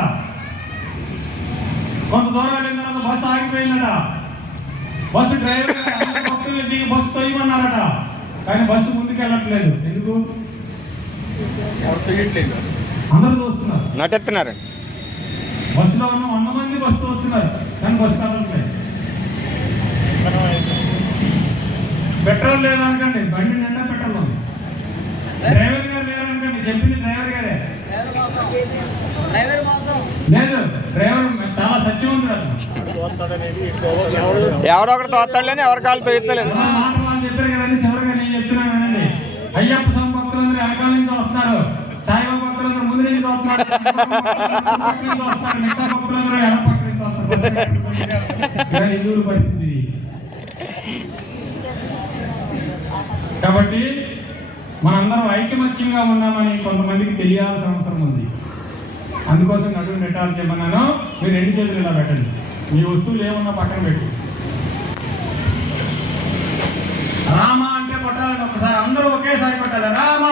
కొంత దూరం వెళ్ళిన తర్వాత బస్సు ఆగిపోయిందట. బస్సు డ్రైవర్ భక్తులు దిగి బస్సు తొయ్యమన్నారట. కానీ బస్సు ముందుకు వెళ్ళట్లేదు. ఎందుకు? అందరూ చూస్తున్నారు, నటెత్తున్నారు. బస్సులో ఉన్న 100 మంది బస్సు వస్తున్నారు, కానీ బస్సు కదలట్లేదు. పెట్రోల్ లేదనుకోండి, బండి నిండా పెట్రోల్ ఉంది. డ్రైవర్ గారు లేరనుకోండి, చెప్పింది డ్రైవర్ గారే లేదు. డ్రైవర్ చాలా సత్యం ఉంటాడు. ఎవరో ఒకటి తోస్తాడులేని ఎవరి కాళ్ళు తోయలేదు. మాట వాళ్ళు చెప్పారు కదండి. చివరిగా నేను చెప్తున్నాను వినండి. అయ్యప్ప స్వామి భక్తులందరూ వెనకాల నుంచి వస్తున్నారు, సాయిబాబా భక్తులందరూ ముందు నుంచి వస్తున్నారు, మిగతా భక్తులందరూ ఎడ పక్క నుంచి వస్తున్నారు. హిందువుల పరిస్థితి. కాబట్టి మనందరం ఐకమత్యంగా ఉన్నామని కొంతమందికి తెలియాల్సిన అవసరం ఉంది. అందుకోసం నడుము నెట్టాలు చేయమన్నాను. మీరు 2 చేతులు ఇలా పెట్టండి, మీ వస్తువులు ఏమన్నా పక్కన పెట్టి. రామ అంటే కొట్టాలండి, ఒకసారి అందరూ ఒకేసారి కొట్టాలి. రామ.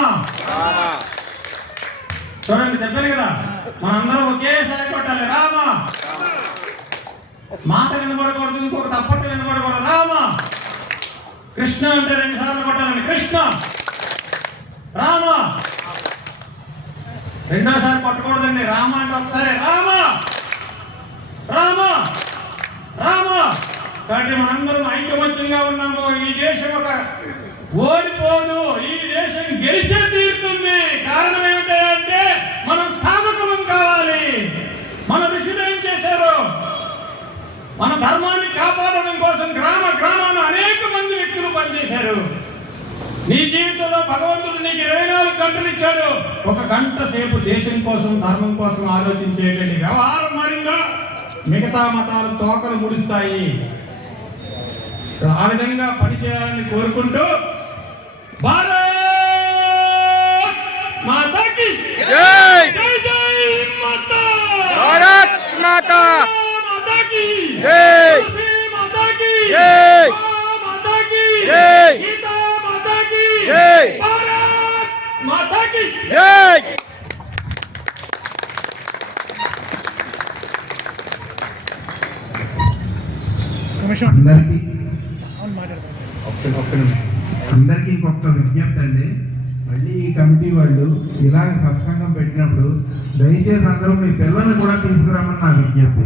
చూడండి, చెప్పాను కదా, మనందరం ఒకేసారి కొట్టాలి. రామ. మాట వినబడకూడదు, ఇంకొక తప్పట్టు వినబడకూడదు. రామ. కృష్ణ అంటే 2 సార్లు కొట్టాలండి. కృష్ణ. రామ. రెండోసారి కొట్టకూడదండి. రామ అంటే ఒకసారి. రామ. రామ. రామ. కాబట్టి మనందరం ఐకమత్యంగా ఉన్నాము. ఈ దేశం ఒక ఓడిపోదు, ఈ దేశం గెలిచే తీరుతుంది. కారణం ఏమిటంటే మనం సాధకులం కావాలి. మన ఋషులు ఏం చేశారు? మన ధర్మాన్ని కాపాడడం కోసం గ్రామ గ్రామాన అనేక మంది వ్యక్తులు పనిచేశారు. నీ జీవితంలో భగవంతుడు నీకు 24 గంటలు ఇచ్చాడు. 1 గంట సేపు దేశం కోసం, ధర్మం కోసం ఆలోచించేటువంటి వ్యవహారం మారిందా మిగతా మతాలు తోకలు ముడుస్తాయి. ఆ విధంగా పనిచేయాలని కోరుకుంటూ భారత్ మాతాకి జై. జై జై మాతా. భారత్ మాతా మాతాకి జై. మాతాకి జై. మాతాకి జై. గీతా మాతాకి జై. భారత్ మాతాకి జై. అందరికీ ఇంకొక విజ్ఞప్తి అండి. మళ్ళీ ఈ కమిటీ వాళ్ళు ఇలాగ సత్సంగం పెట్టినప్పుడు దయచేసి అందరూ మీ పిల్లల్ని కూడా తీసుకురామని నా విజ్ఞప్తి.